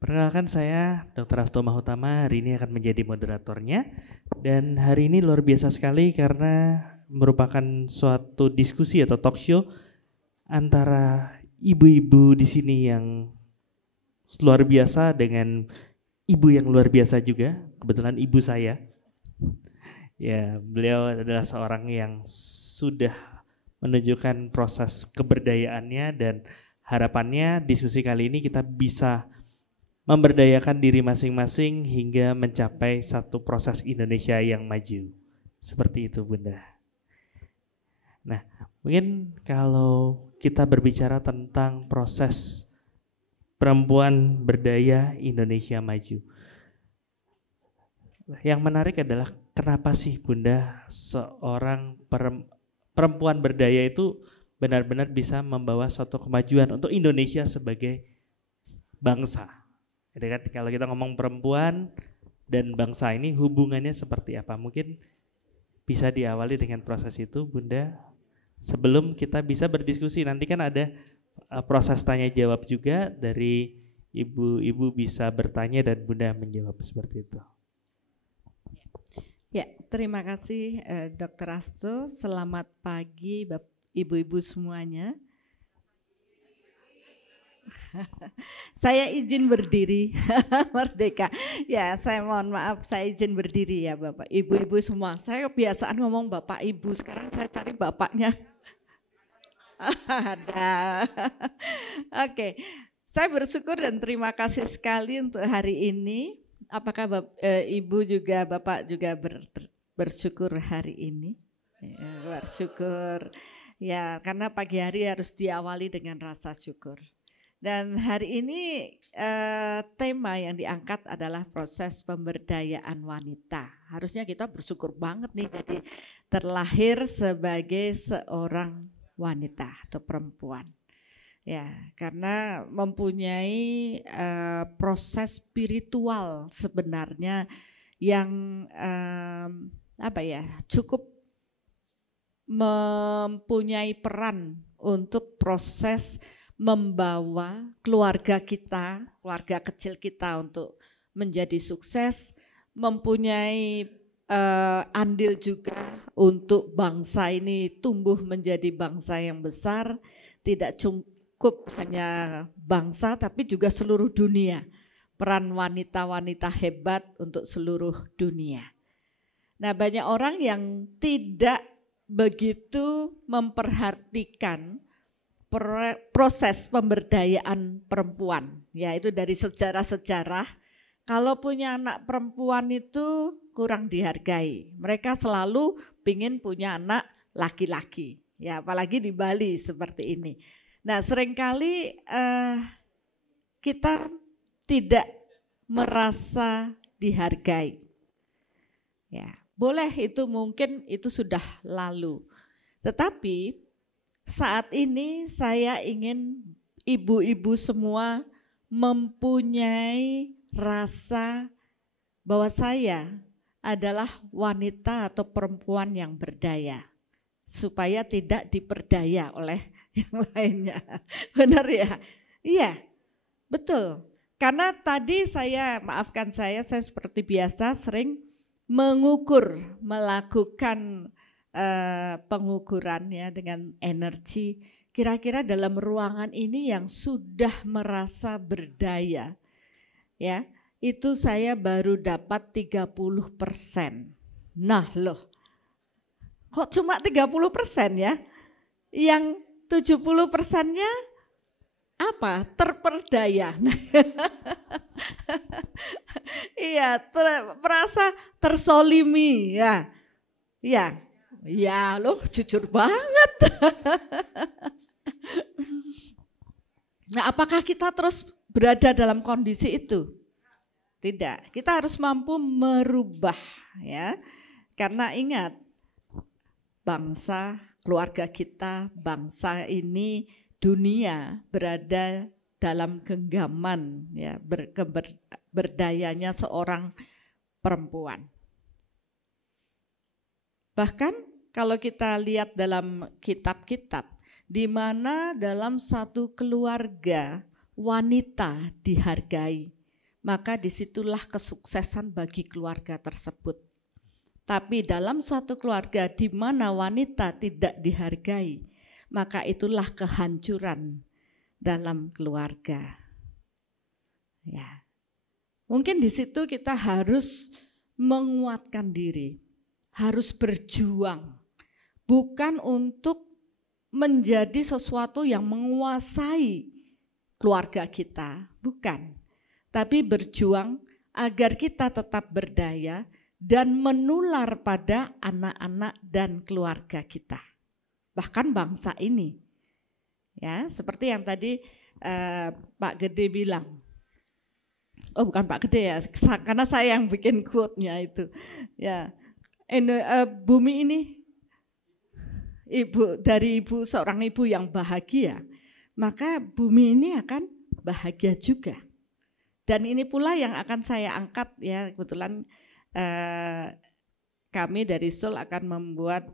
Perkenalkan saya Dr. Asto Mahutama, hari ini akan menjadi moderatornya. Dan hari ini luar biasa sekali karena merupakan suatu diskusi atau talk show antara ibu-ibu di sini yang luar biasa dengan ibu yang luar biasa juga, kebetulan ibu saya. Ya, beliau adalah seorang yang sudah menunjukkan proses keberdayaannya dan harapannya diskusi kali ini kita bisa memberdayakan diri masing-masing hingga mencapai satu proses Indonesia yang maju. Seperti itu, Bunda. Nah, mungkin kalau kita berbicara tentang proses perempuan berdaya Indonesia maju. Yang menarik adalah kenapa sih Bunda seorang perempuan berdaya itu benar-benar bisa membawa suatu kemajuan untuk Indonesia sebagai bangsa. Jadi kan kalau kita ngomong perempuan dan bangsa ini hubungannya seperti apa? Mungkin bisa diawali dengan proses itu, Bunda. Sebelum kita bisa berdiskusi, nanti kan ada proses tanya jawab juga dari ibu-ibu bisa bertanya dan Bunda menjawab seperti itu. Ya, terima kasih Dr. Asto. Selamat pagi ibu-ibu semuanya. Saya izin berdiri, Merdeka. Ya, saya mohon maaf, saya izin berdiri ya Bapak, ibu-ibu semua. Saya kebiasaan ngomong Bapak Ibu, sekarang saya cari bapaknya. Ada. Oke, saya bersyukur dan terima kasih sekali untuk hari ini. Apakah Ibu juga Bapak juga bersyukur hari ini? Ya, bersyukur. Ya, karena pagi hari harus diawali dengan rasa syukur. Dan hari ini tema yang diangkat adalah proses pemberdayaan wanita. Harusnya kita bersyukur banget nih jadi terlahir sebagai seorang wanita atau perempuan. Ya, karena mempunyai proses spiritual sebenarnya yang cukup mempunyai peran untuk proses membawa keluarga kita, keluarga kecil kita untuk menjadi sukses, mempunyai andil juga untuk bangsa ini tumbuh menjadi bangsa yang besar, tidak cukup hanya bangsa tapi juga seluruh dunia. Peran wanita-wanita hebat untuk seluruh dunia. Nah, banyak orang yang tidak begitu memperhatikan proses pemberdayaan perempuan, yaitu dari sejarah-sejarah. Kalau punya anak perempuan itu kurang dihargai. Mereka selalu ingin punya anak laki-laki, ya apalagi di Bali seperti ini. Nah, seringkali kita tidak merasa dihargai. Ya, boleh itu mungkin itu sudah lalu. Tetapi saat ini saya ingin ibu-ibu semua mempunyai rasa bahwa saya adalah wanita atau perempuan yang berdaya, supaya tidak diperdaya oleh yang lainnya. Benar ya? Iya, betul. Karena tadi maafkan saya seperti biasa sering melakukan pengukuran ya dengan energi. Kira-kira dalam ruangan ini yang sudah merasa berdaya, ya itu saya baru dapat 30%. Nah loh, kok cuma 30% ya? Yang 70%-nya apa? Terperdaya. Iya, merasa tersolimi ya. Ya. Ya loh, jujur banget. Nah, apakah kita terus berada dalam kondisi itu? Tidak, kita harus mampu merubah ya. Karena ingat, bangsa, keluarga kita, bangsa ini, dunia berada dalam genggaman ya, berdayanya seorang perempuan. Bahkan kalau kita lihat dalam kitab-kitab, di mana dalam satu keluarga wanita dihargai, maka disitulah kesuksesan bagi keluarga tersebut. Tapi dalam suatu keluarga di mana wanita tidak dihargai, maka itulah kehancuran dalam keluarga. Ya. Mungkin di situ kita harus menguatkan diri, harus berjuang, bukan untuk menjadi sesuatu yang menguasai keluarga kita, bukan. Tapi berjuang agar kita tetap berdaya dan menular pada anak-anak dan keluarga kita. Bahkan bangsa ini. Ya, seperti yang tadi Pak Gede bilang. Oh, bukan Pak Gede ya, karena saya yang bikin quote-nya itu. Ya. Bumi ini seorang ibu yang bahagia, maka bumi ini akan bahagia juga. Dan ini pula yang akan saya angkat ya, kebetulan kami dari Seoul akan membuat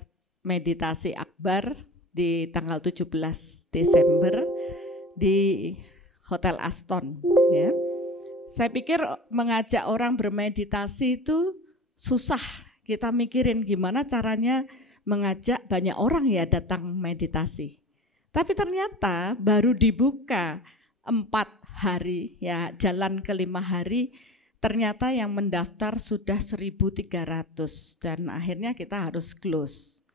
meditasi akbar di tanggal 17 Desember di Hotel Aston ya. Saya pikir mengajak orang bermeditasi itu susah. Kita mikirin gimana caranya mengajak banyak orang ya datang meditasi. Tapi ternyata baru dibuka 4 hari ya, jalan ke 5 hari ternyata yang mendaftar sudah 1.300 dan akhirnya kita harus close.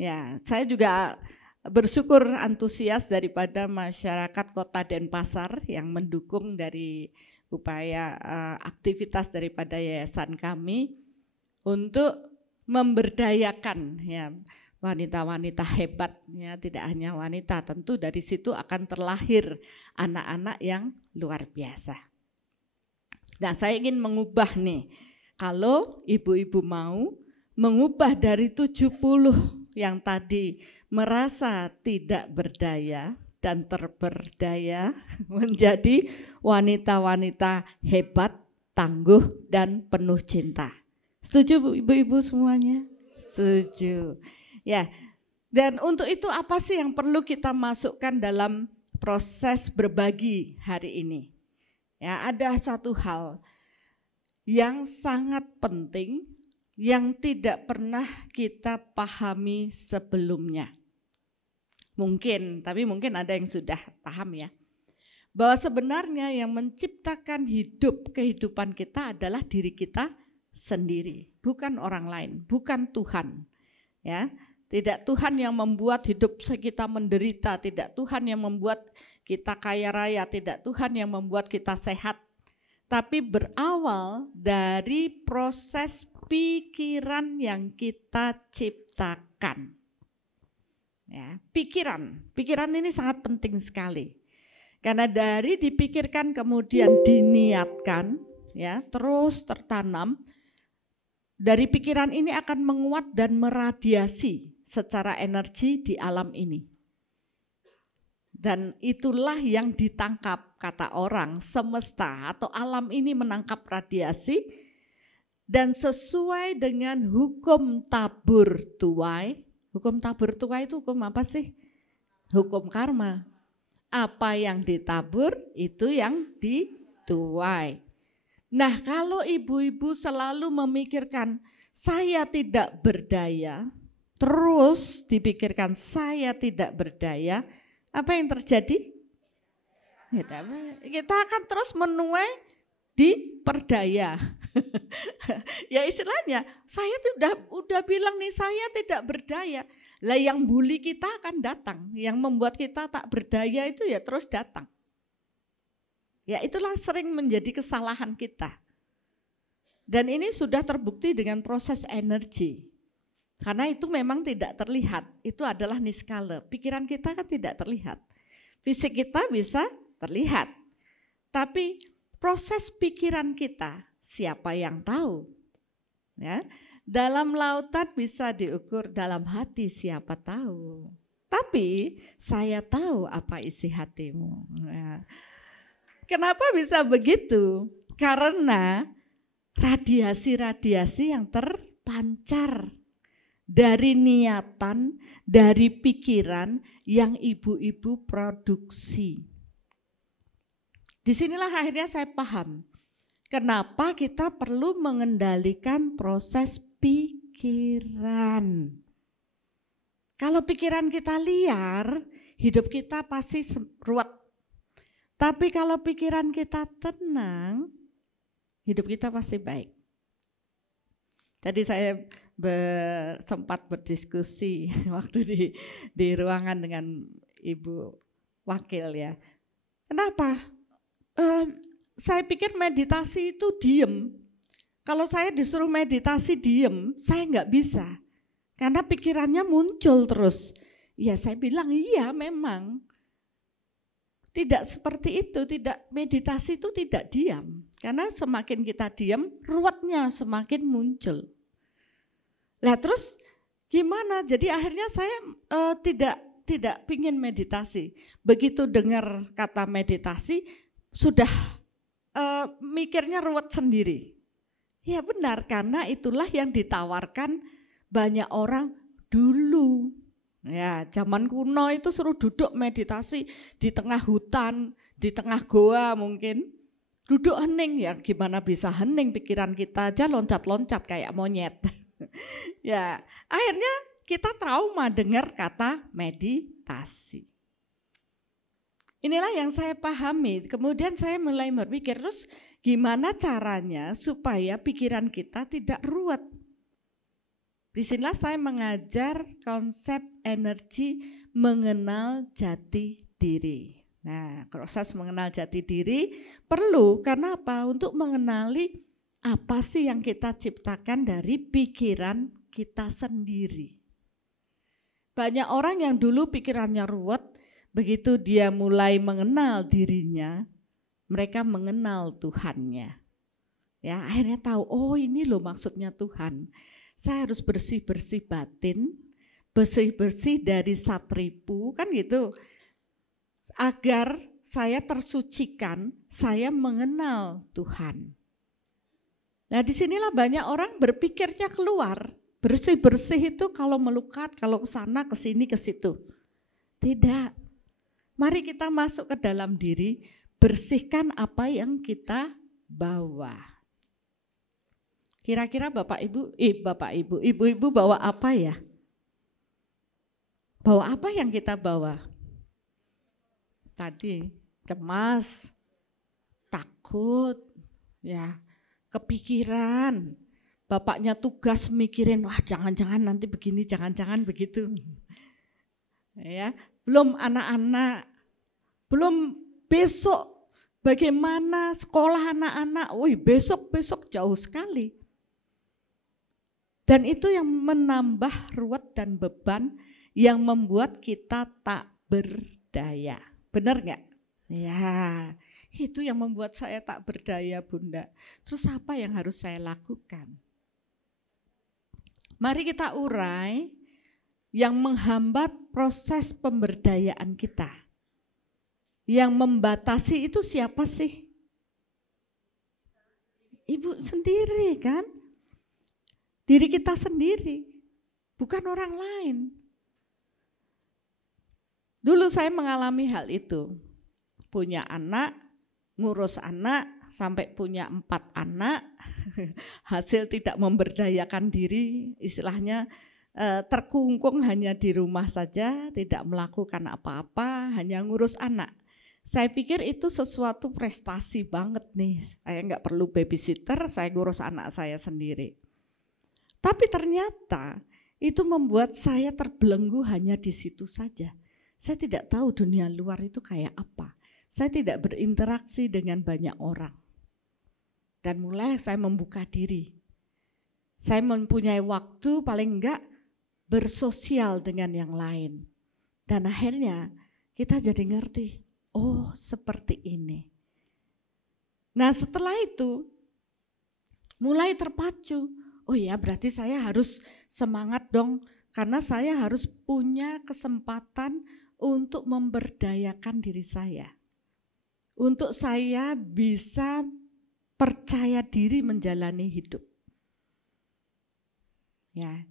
Ya, saya juga bersyukur antusias daripada masyarakat Kota Denpasar yang mendukung dari upaya aktivitas daripada yayasan kami untuk memberdayakan ya wanita-wanita hebat ya, tidak hanya wanita, tentu dari situ akan terlahir anak-anak yang luar biasa. Nah, saya ingin mengubah nih, kalau ibu-ibu mau mengubah dari 70 yang tadi merasa tidak berdaya dan terberdaya menjadi wanita-wanita hebat, tangguh, dan penuh cinta. Setuju ibu-ibu semuanya? Setuju. Ya, dan untuk itu apa sih yang perlu kita masukkan dalam proses berbagi hari ini? Ya, ada satu hal yang sangat penting yang tidak pernah kita pahami sebelumnya. Mungkin, tapi mungkin ada yang sudah paham ya. Bahwa sebenarnya yang menciptakan kehidupan kita adalah diri kita sendiri, bukan orang lain, bukan Tuhan. Ya, tidak Tuhan yang membuat hidup kita menderita, tidak Tuhan yang membuat kita kaya raya, tidak Tuhan yang membuat kita sehat. Tapi berawal dari proses pikiran yang kita ciptakan. Ya, pikiran ini sangat penting sekali. Karena dari dipikirkan kemudian diniatkan, ya, terus tertanam. Dari pikiran ini akan menguat dan meradiasi secara energi di alam ini. Dan itulah yang ditangkap, kata orang, semesta atau alam ini menangkap radiasi dan sesuai dengan hukum tabur tuai. Hukum tabur tuai itu hukum apa sih? Hukum karma. Apa yang ditabur itu yang dituai. Nah, kalau ibu-ibu selalu memikirkan saya tidak berdaya, terus dipikirkan saya tidak berdaya, apa yang terjadi? Kita akan terus menuai diperdaya. Ya istilahnya, saya udah bilang nih saya tidak berdaya. Lah yang bully kita akan datang, yang membuat kita tak berdaya itu ya terus datang. Ya itulah sering menjadi kesalahan kita. Dan ini sudah terbukti dengan proses energi. Karena itu memang tidak terlihat, itu adalah niskala. Pikiran kita kan tidak terlihat. Fisik kita bisa terlihat. Tapi proses pikiran kita, siapa yang tahu? Ya, dalam lautan bisa diukur, dalam hati siapa tahu. Tapi saya tahu apa isi hatimu. Ya. Kenapa bisa begitu? Karena radiasi-radiasi yang terpancar dari niatan, dari pikiran yang ibu-ibu produksi. Disinilah akhirnya saya paham Kenapa kita perlu mengendalikan proses pikiran? Kalau pikiran kita liar, hidup kita pasti ruwet. Tapi kalau pikiran kita tenang, hidup kita pasti baik. Jadi saya sempat berdiskusi waktu di ruangan dengan Ibu Wakil ya. Kenapa? Saya pikir meditasi itu diem. Kalau saya disuruh meditasi diem, saya nggak bisa. Karena pikirannya muncul terus. Ya saya bilang iya memang. Tidak seperti itu, meditasi itu tidak diam. Karena semakin kita diam, ruwetnya semakin muncul. Lah terus gimana? Jadi akhirnya saya tidak pingin meditasi. Begitu dengar kata meditasi, sudah mikirnya ruwet sendiri. Ya benar, karena itulah yang ditawarkan banyak orang dulu. Ya, zaman kuno itu suruh duduk meditasi di tengah hutan, di tengah goa mungkin. Duduk hening, ya gimana bisa hening, pikiran kita aja loncat-loncat kayak monyet. Ya, akhirnya kita trauma dengar kata meditasi. Inilah yang saya pahami, kemudian saya mulai berpikir, terus gimana caranya supaya pikiran kita tidak ruwet. Disinilah saya mengajar konsep energi mengenal jati diri. Nah, proses mengenal jati diri perlu, karena apa? Untuk mengenali apa sih yang kita ciptakan dari pikiran kita sendiri. Banyak orang yang dulu pikirannya ruwet, begitu dia mulai mengenal dirinya, mereka mengenal Tuhannya. Ya, akhirnya tahu, oh ini loh maksudnya Tuhan. Saya harus bersih-bersih batin, bersih-bersih dari satripu, kan gitu. Agar saya tersucikan, saya mengenal Tuhan. Nah, disinilah banyak orang berpikirnya keluar. Bersih-bersih itu kalau melukat, kalau ke sana, ke sini, ke situ. Tidak. Mari kita masuk ke dalam diri, bersihkan apa yang kita bawa. Kira-kira ibu-ibu bawa apa ya? Bawa apa yang kita bawa? Tadi cemas, takut, ya, kepikiran. Bapaknya tugas mikirin, wah jangan-jangan nanti begini, jangan-jangan begitu. Ya, belum anak-anak, belum besok bagaimana sekolah anak-anak, wih besok jauh sekali. Dan itu yang menambah ruwet dan beban yang membuat kita tak berdaya. Benar nggak? Ya, itu yang membuat saya tak berdaya, Bunda. Terus apa yang harus saya lakukan? Mari kita urai yang menghambat proses pemberdayaan kita. Yang membatasi itu siapa sih? Ibu sendiri kan? Diri kita sendiri, bukan orang lain. Dulu saya mengalami hal itu. Punya anak, ngurus anak, sampai punya 4 anak. Hasil tidak memberdayakan diri, istilahnya terkungkung hanya di rumah saja, tidak melakukan apa-apa, hanya ngurus anak. Saya pikir itu sesuatu prestasi banget nih. Saya nggak perlu babysitter, saya ngurus anak saya sendiri. Tapi ternyata itu membuat saya terbelenggu hanya di situ saja. Saya tidak tahu dunia luar itu kayak apa. Saya tidak berinteraksi dengan banyak orang. Dan mulai saya membuka diri. Saya mempunyai waktu paling enggak bersosial dengan yang lain. Dan akhirnya kita jadi ngerti, oh seperti ini. Nah setelah itu mulai terpacu. Oh ya berarti saya harus semangat dong, karena saya harus punya kesempatan untuk memberdayakan diri saya. Untuk saya bisa percaya diri menjalani hidup. Ya,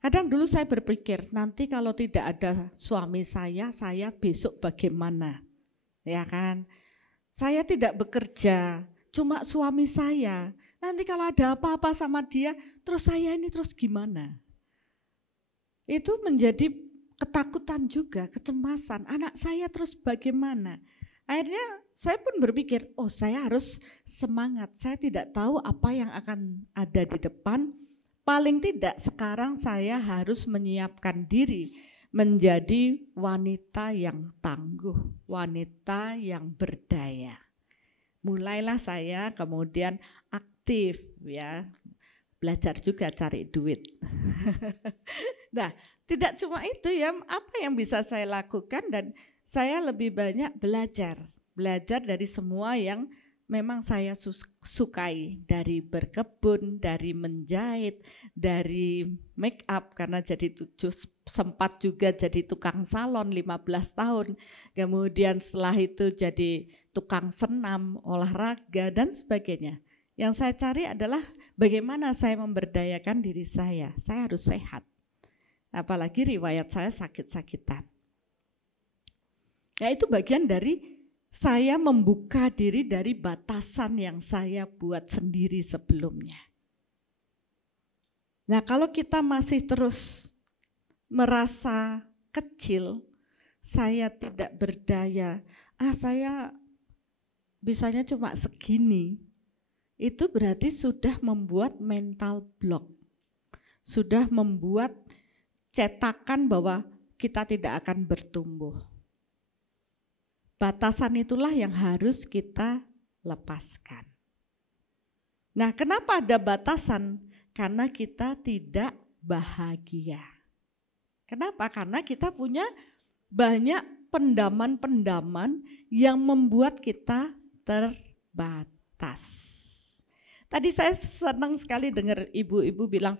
kadang dulu saya berpikir nanti kalau tidak ada suami saya besok bagaimana? Ya kan? Saya tidak bekerja, cuma suami saya. Nanti kalau ada apa-apa sama dia, terus saya ini terus gimana? Itu menjadi ketakutan juga, kecemasan. Anak saya terus bagaimana? Akhirnya saya pun berpikir, oh saya harus semangat. Saya tidak tahu apa yang akan ada di depan. Paling tidak sekarang saya harus menyiapkan diri menjadi wanita yang tangguh, wanita yang berdaya. Mulailah saya kemudian aktif ya, belajar juga cari duit. Nah, tidak cuma itu ya, apa yang bisa saya lakukan, dan saya lebih banyak belajar dari semua yang memang saya sukai, dari berkebun, dari menjahit, dari make up, karena sempat juga jadi tukang salon 15 tahun, kemudian setelah itu jadi tukang senam, olahraga dan sebagainya. Yang saya cari adalah bagaimana saya memberdayakan diri saya harus sehat. Apalagi riwayat saya sakit-sakitan. Ya itu bagian dari saya membuka diri dari batasan yang saya buat sendiri sebelumnya. Nah kalau kita masih terus merasa kecil, saya tidak berdaya, saya bisanya cuma segini, itu berarti sudah membuat mental block, sudah membuat cetakan bahwa kita tidak akan bertumbuh. Batasan itulah yang harus kita lepaskan. Nah, kenapa ada batasan? Karena kita tidak bahagia. Kenapa? Karena kita punya banyak pendaman-pendaman yang membuat kita terbatas. Tadi saya senang sekali dengar ibu-ibu bilang,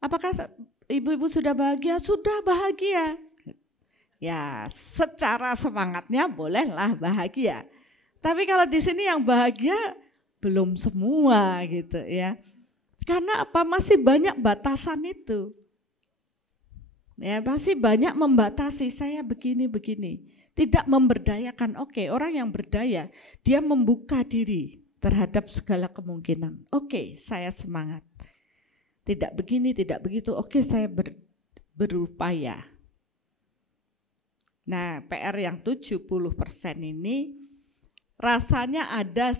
apakah ibu-ibu sudah bahagia? Sudah bahagia. Ya, secara semangatnya bolehlah bahagia. Tapi kalau di sini yang bahagia belum semua gitu ya. Karena apa? Masih banyak batasan itu. Ya, masih banyak membatasi saya begini-begini. Tidak memberdayakan. Oke, orang yang berdaya, dia membuka diri terhadap segala kemungkinan. Oke, saya semangat. Tidak begini, tidak begitu. Oke, saya berupaya. Nah, PR yang 70% ini rasanya ada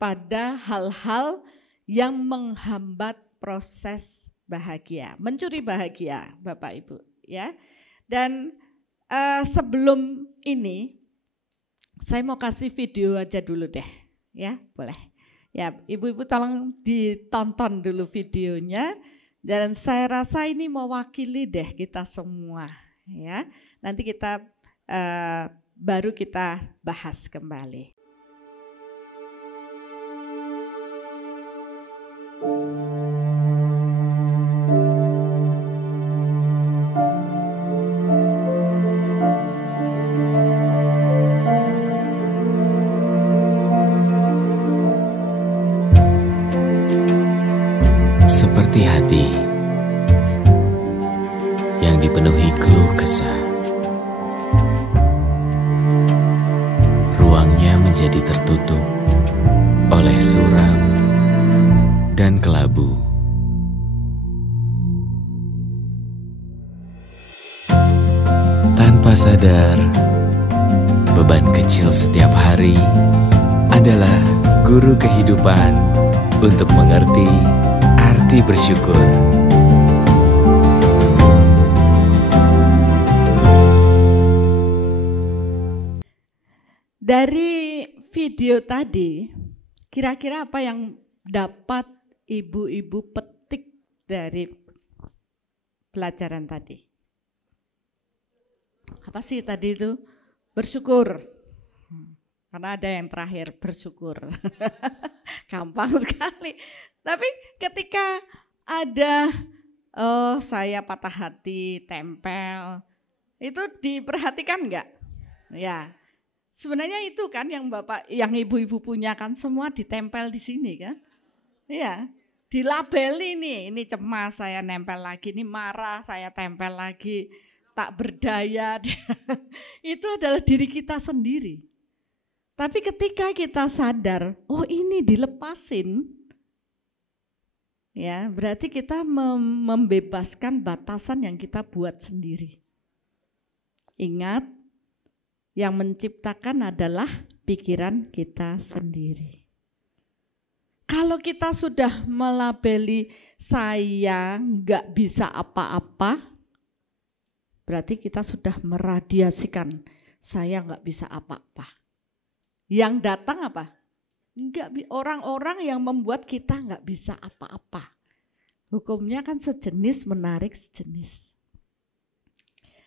pada hal-hal yang menghambat proses bahagia, mencuri bahagia, Bapak Ibu, ya. Dan sebelum ini saya mau kasih video aja dulu deh, ya, boleh. Ya, ibu-ibu tolong ditonton dulu videonya, dan saya rasa ini mewakili deh kita semua, ya. Nanti kita baru kita bahas kembali. Seperti hati yang dipenuhi keluh kesah, ruangnya menjadi tertutup oleh suram dan kelabu. Tanpa sadar, beban kecil setiap hari adalah guru kehidupan untuk mengerti arti bersyukur. Dari video tadi, kira-kira apa yang dapat ibu-ibu petik dari pelajaran tadi? Apa sih tadi itu? Bersyukur. Karena ada yang terakhir, bersyukur. Gampang sekali. Tapi ketika ada, oh saya patah hati, tempel, itu diperhatikan enggak? Ya, sebenarnya itu kan yang Bapak, yang ibu-ibu punya kan semua ditempel di sini kan? Iya, dilabeli nih, ini cemas saya nempel lagi, ini marah saya tempel lagi, tak berdaya. Itu adalah diri kita sendiri. Tapi ketika kita sadar, oh ini dilepasin, ya berarti kita membebaskan batasan yang kita buat sendiri. Ingat, yang menciptakan adalah pikiran kita sendiri. Kalau kita sudah melabeli saya nggak bisa apa-apa, berarti kita sudah meradiasikan saya nggak bisa apa-apa. Yang datang apa? Orang-orang yang membuat kita nggak bisa apa-apa. Hukumnya kan sejenis menarik sejenis.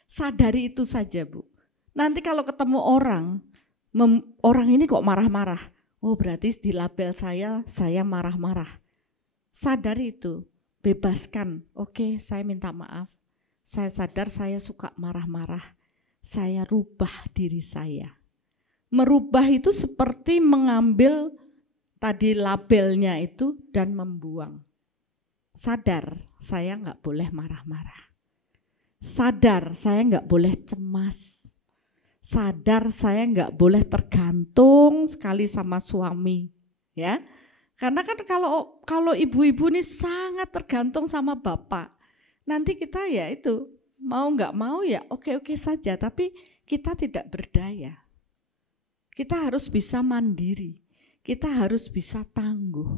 Sadari itu saja, Bu. Nanti kalau ketemu orang ini kok marah-marah. Oh berarti di label saya marah-marah. Sadari itu, bebaskan. Oke, saya minta maaf. Saya sadar saya suka marah-marah. Saya rubah diri saya. Merubah itu seperti mengambil tadi labelnya itu dan membuang. Sadar, saya nggak boleh marah-marah. Sadar, saya nggak boleh cemas. Sadar, saya nggak boleh tergantung sekali sama suami, ya. Karena kan kalau ibu-ibu ini sangat tergantung sama bapak, nanti kita ya itu mau nggak mau ya oke-oke saja, tapi kita tidak berdaya. Kita harus bisa mandiri, kita harus bisa tangguh.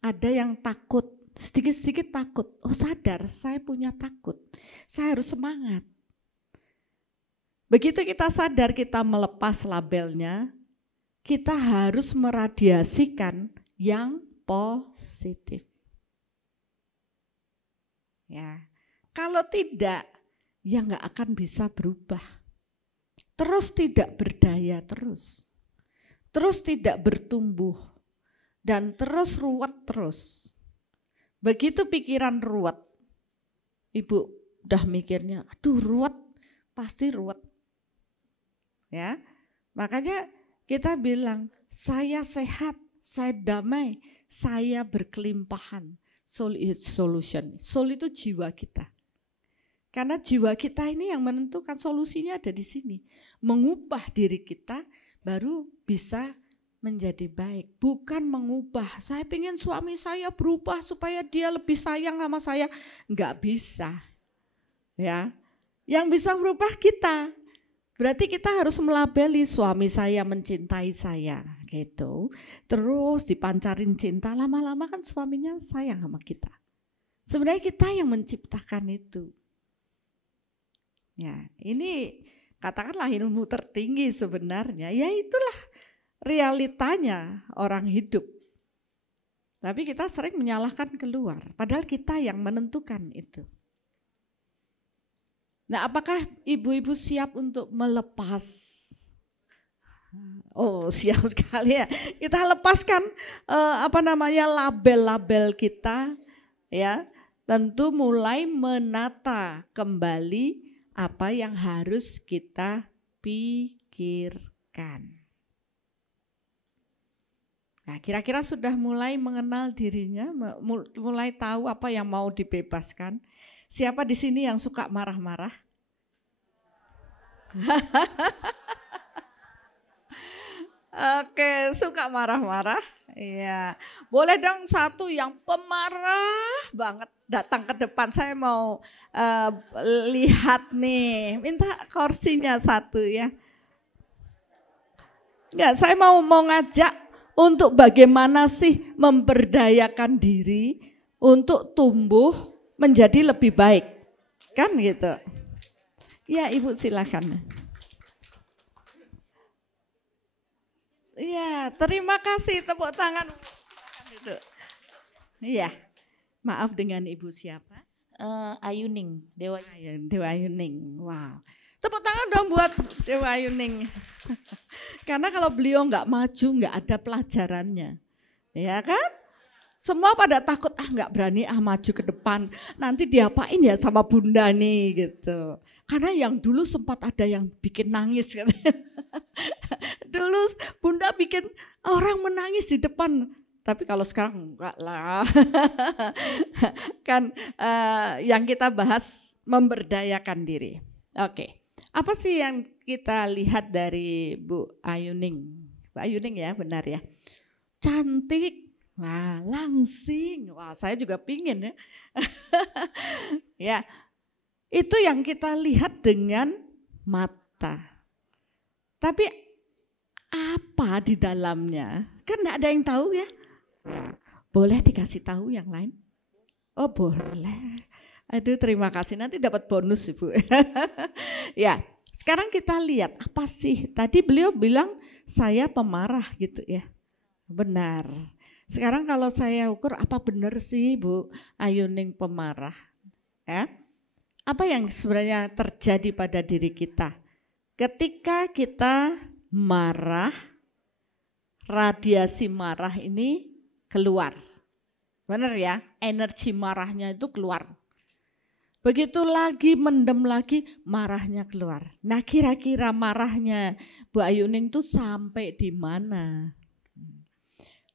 Ada yang takut, sedikit-sedikit takut, oh sadar saya punya takut, saya harus semangat. Begitu kita sadar kita melepas labelnya, kita harus meradiasikan yang positif. Ya, kalau tidak, ya nggak akan bisa berubah. Terus tidak berdaya terus tidak bertumbuh, dan terus ruwet terus. Begitu pikiran ruwet, ibu udah mikirnya, aduh ruwet, pasti ruwet. Ya, makanya kita bilang, saya sehat, saya damai, saya berkelimpahan. Soul is solution. Soul itu jiwa kita. Karena jiwa kita ini yang menentukan, solusinya ada di sini. Mengubah diri kita baru bisa menjadi baik. Bukan mengubah, saya pengen suami saya berubah supaya dia lebih sayang sama saya. Enggak bisa. Ya, yang bisa berubah kita. Berarti kita harus melabeli suami saya mencintai saya gitu. Terus dipancarin cinta, lama-lama kan suaminya sayang sama kita. Sebenarnya kita yang menciptakan itu. Ya, ini katakanlah ilmu tertinggi sebenarnya. Ya itulah realitanya orang hidup. Tapi kita sering menyalahkan keluar, padahal kita yang menentukan itu. Nah, apakah ibu-ibu siap untuk melepas? Oh, siap sekali ya. Kita lepaskan label-label kita, ya. Tentu mulai menata kembali apa yang harus kita pikirkan. Nah, kira-kira sudah mulai mengenal dirinya, mulai tahu apa yang mau dibebaskan. Siapa di sini yang suka marah-marah? Oke, suka marah-marah. Iya. Boleh dong satu yang pemarah banget datang ke depan. Saya mau lihat nih. Minta kursinya satu ya. Enggak, saya mau ngajak untuk bagaimana sih memberdayakan diri untuk tumbuh menjadi lebih baik, kan gitu. Ya Ibu silakan. Ya terima kasih, tepuk tangan. Iya, maaf dengan Ibu siapa? Ayuning, Dewa Ayuning. Wow, tepuk tangan dong buat Dewa Ayuning. Karena kalau beliau nggak maju nggak ada pelajarannya, ya kan? Semua pada takut, nggak berani maju ke depan. Nanti diapain ya sama bunda nih gitu. Karena yang dulu sempat ada yang bikin nangis. Dulu bunda bikin orang menangis di depan. Tapi kalau sekarang enggak lah. Kan yang kita bahas memberdayakan diri. Oke. Apa sih yang kita lihat dari Bu Ayuning? Bu Ayuning ya, benar ya. Cantik, wah langsing, wah saya juga pingin ya. Ya, itu yang kita lihat dengan mata. Tapi apa di dalamnya? Kan tidak ada yang tahu ya. Boleh dikasih tahu yang lain? Oh boleh. Aduh terima kasih, nanti dapat bonus Ibu. Ya, sekarang kita lihat apa sih? Tadi beliau bilang saya pemarah gitu ya. Benar. Sekarang kalau saya ukur apa benar sih Bu Ayuning pemarah? Ya. Apa yang sebenarnya terjadi pada diri kita? Ketika kita marah, radiasi marah ini keluar. Benar ya? Energi marahnya itu keluar. Begitu lagi mendem lagi, marahnya keluar. Nah kira-kira marahnya Bu Ayuning itu sampai di mana?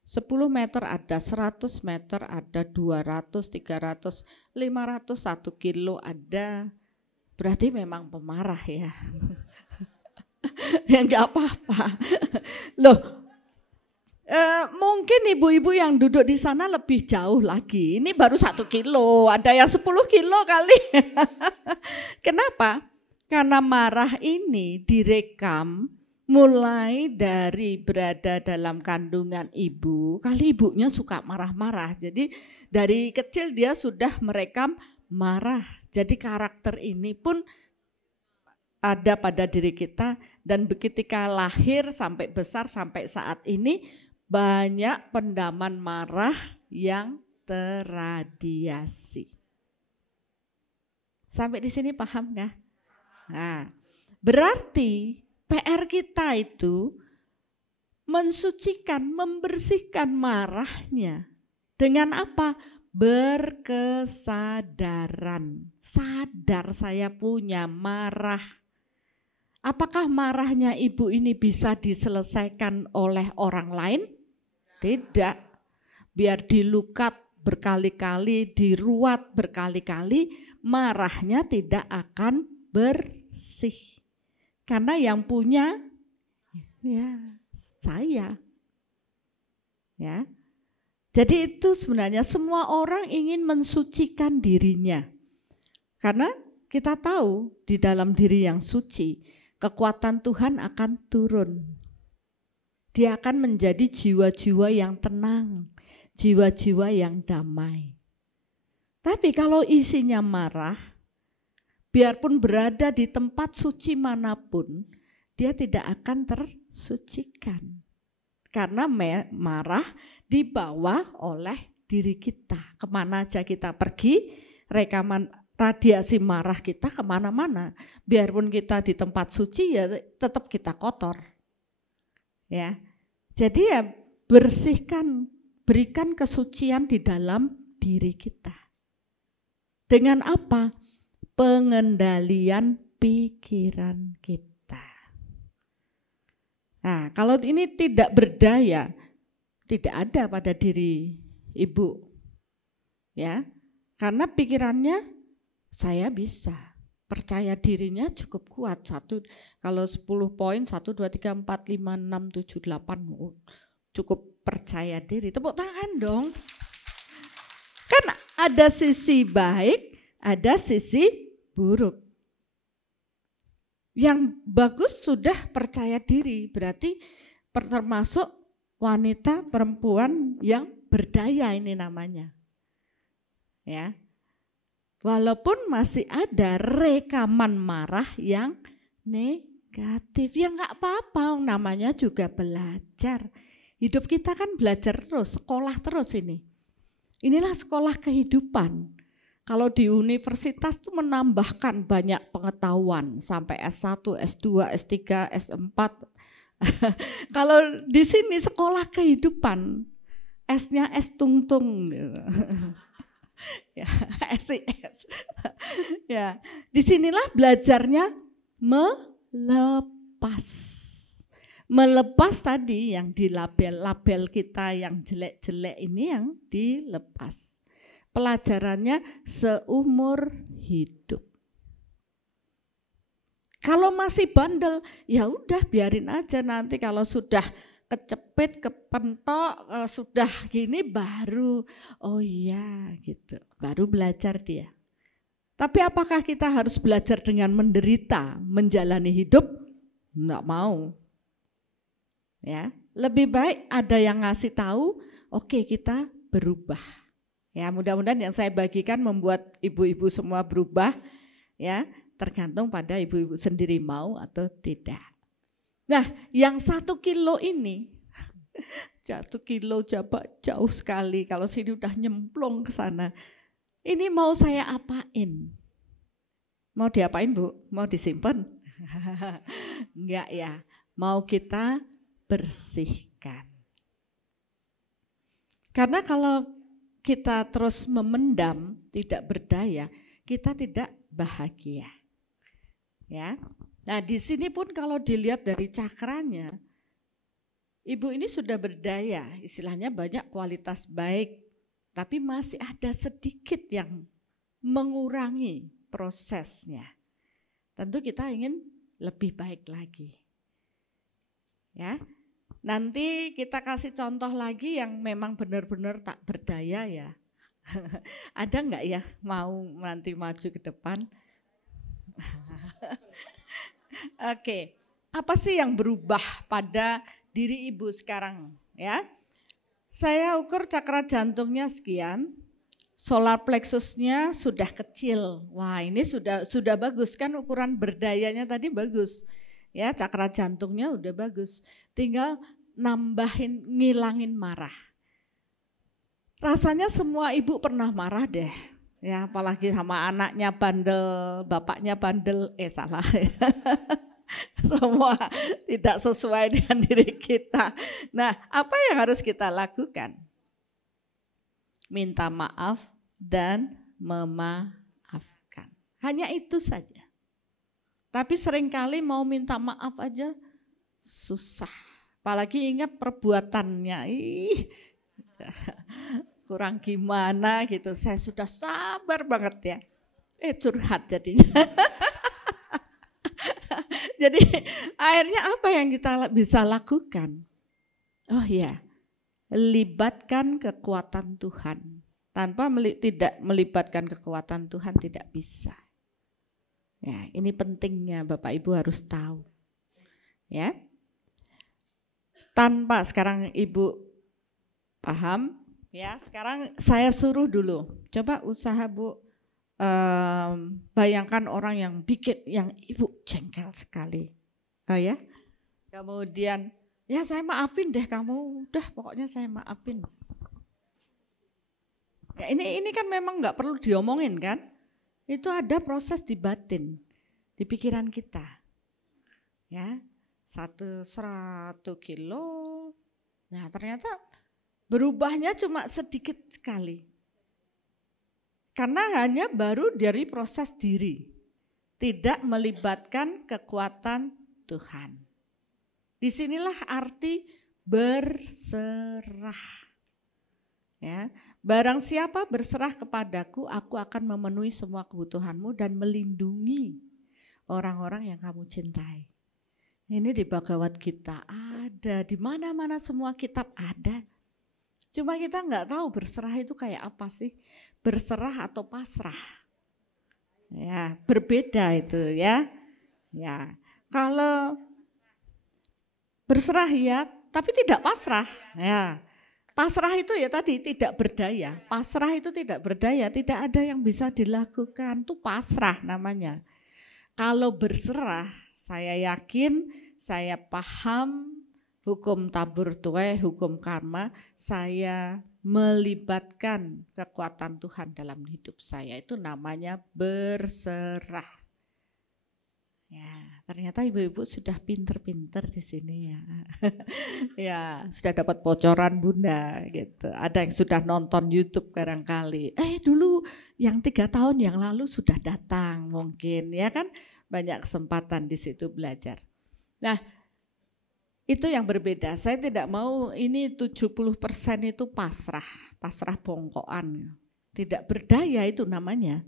10 meter ada, 100 meter ada, 200, 300, 500, 1 kilo ada. Berarti memang pemarah ya. Ya enggak apa-apa. Loh, mungkin ibu-ibu yang duduk di sana lebih jauh lagi. Ini baru 1 kilo, ada yang 10 kilo kali. Kenapa? Karena marah ini direkam mulai dari berada dalam kandungan ibu. Kali ibunya suka marah-marah. Jadi dari kecil dia sudah merekam marah. Jadi karakter ini pun ada pada diri kita. Dan ketika lahir sampai besar sampai saat ini, banyak pendaman marah yang terradiasi. Sampai di sini paham nggak? Nah, berarti PR kita itu mensucikan, membersihkan marahnya. Dengan apa? Berkesadaran. Sadar saya punya marah. Apakah marahnya ibu ini bisa diselesaikan oleh orang lain? Tidak. Biar dilukat berkali-kali, diruat berkali-kali, marahnya tidak akan bersih. Karena yang punya ya saya. Ya. Jadi itu sebenarnya semua orang ingin mensucikan dirinya. Karena kita tahu di dalam diri yang suci, kekuatan Tuhan akan turun. Dia akan menjadi jiwa-jiwa yang tenang, jiwa-jiwa yang damai. Tapi kalau isinya marah, biarpun berada di tempat suci manapun, dia tidak akan tersucikan. Karena marah dibawa oleh diri kita. Kemana aja kita pergi, rekaman radiasi marah kita kemana-mana. Biarpun kita di tempat suci, ya tetap kita kotor. Ya, jadi ya bersihkan, berikan kesucian di dalam diri kita. Dengan apa? Pengendalian pikiran kita. Nah, kalau ini tidak berdaya, tidak ada pada diri ibu. Ya. Karena pikirannya saya bisa. Percaya dirinya cukup kuat. Kalau 10 poin 1 2 3 4 5 6 7 8 cukup percaya diri. Tepuk tangan dong. Kan ada sisi baik, ada sisi buruk. Yang bagus sudah percaya diri, berarti termasuk wanita perempuan yang berdaya ini namanya. Ya. Walaupun masih ada rekaman marah yang negatif, ya enggak apa-apa, namanya juga belajar. Hidup kita kan belajar terus, sekolah terus ini. Inilah sekolah kehidupan. Kalau di universitas itu menambahkan banyak pengetahuan sampai S1, S2, S3, S4. Kalau di sini sekolah kehidupan, S-nya S tungtung. Ya, SIS. Ya, disinilah belajarnya melepas. Melepas tadi yang dilabel-label kita yang jelek-jelek ini yang dilepas. Pelajarannya seumur hidup. Kalau masih bandel, ya udah biarin aja, nanti kalau sudah kecepit, kepentok, sudah gini baru, oh iya gitu, baru belajar dia. Tapi apakah kita harus belajar dengan menderita, menjalani hidup? Enggak mau. Ya, lebih baik ada yang ngasih tahu, oke, kita berubah. Ya, mudah-mudahan yang saya bagikan membuat ibu-ibu semua berubah, ya, tergantung pada ibu-ibu sendiri mau atau tidak. Nah, yang 1 kilo ini, 1 kilo jauh sekali, kalau sini udah nyemplung ke sana. Ini mau saya apain? Mau diapain, Bu? Mau disimpan? Enggak ya, mau kita bersihkan. Karena kalau kita terus memendam, tidak berdaya, kita tidak bahagia. Ya. Nah, di sini pun kalau dilihat dari cakranya, ibu ini sudah berdaya, istilahnya banyak kualitas baik, tapi masih ada sedikit yang mengurangi prosesnya. Tentu kita ingin lebih baik lagi. Ya. Nanti kita kasih contoh lagi yang memang benar-benar tak berdaya ya. Ada enggak ya mau nanti maju ke depan? Oke, apa sih yang berubah pada diri ibu sekarang ya? Saya ukur cakra jantungnya sekian, solar plexusnya sudah kecil. Wah, ini sudah bagus kan, ukuran berdayanya tadi bagus. Ya, cakra jantungnya udah bagus. Tinggal nambahin, ngilangin marah. Rasanya semua ibu pernah marah deh. Ya, apalagi sama anaknya bandel, bapaknya bandel, salah. Semua tidak sesuai dengan diri kita. Nah, apa yang harus kita lakukan? Minta maaf dan memaafkan. Hanya itu saja. Tapi seringkali mau minta maaf aja susah. Apalagi ingat perbuatannya. Kurang gimana gitu. Saya sudah sabar banget ya. Curhat jadinya. Jadi akhirnya apa yang kita bisa lakukan? Oh ya, libatkan kekuatan Tuhan. Tanpa tidak melibatkan kekuatan Tuhan tidak bisa. Ya, ini pentingnya Bapak Ibu harus tahu. Ya. Tanpa sekarang Ibu paham, ya. Sekarang saya suruh dulu. Coba usaha Bu, bayangkan orang yang bikin yang Ibu jengkel sekali. Ya. Kemudian, ya saya maafin deh kamu, udah pokoknya saya maafin. Ya, ini kan memang nggak perlu diomongin kan? Itu ada proses di batin, di pikiran kita. Ya, 100 kilo. Nah, ternyata berubahnya cuma sedikit sekali. Karena hanya baru dari proses diri. Tidak melibatkan kekuatan Tuhan. Disinilah arti berserah. Ya, barang siapa berserah kepadaku, aku akan memenuhi semua kebutuhanmu dan melindungi orang-orang yang kamu cintai. Ini di Bhagavad Gita ada, di mana-mana semua kitab ada. Cuma kita nggak tahu berserah itu kayak apa sih, berserah atau pasrah. Ya, berbeda itu ya. Ya, kalau berserah ya, tapi tidak pasrah. Ya. Pasrah itu ya tadi tidak berdaya, pasrah itu tidak berdaya, tidak ada yang bisa dilakukan, itu pasrah namanya. Kalau berserah, saya yakin, saya paham hukum tabur tuai, hukum karma, saya melibatkan kekuatan Tuhan dalam hidup saya, itu namanya berserah. Ya, ternyata ibu-ibu sudah pinter-pinter di sini ya. Ya, sudah dapat bocoran Bunda gitu. Ada yang sudah nonton YouTube barangkali. Dulu yang 3 tahun yang lalu sudah datang mungkin ya kan. Banyak kesempatan di situ belajar. Nah, itu yang berbeda. Saya tidak mau ini 70% itu pasrah bongkoan. Tidak berdaya itu namanya.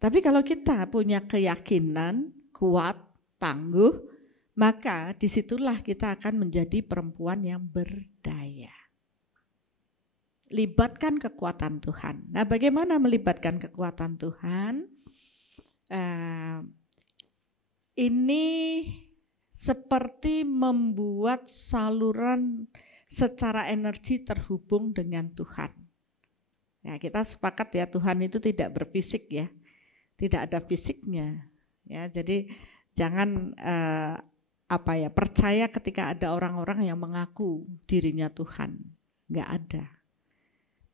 Tapi kalau kita punya keyakinan kuat, tangguh, maka disitulah kita akan menjadi perempuan yang berdaya. Libatkan kekuatan Tuhan. Nah, bagaimana melibatkan kekuatan Tuhan? Ini seperti membuat saluran secara energi terhubung dengan Tuhan. Ya, kita sepakat ya, Tuhan itu tidak berfisik ya, tidak ada fisiknya. Ya, jadi jangan percaya ketika ada orang-orang yang mengaku dirinya Tuhan, nggak ada.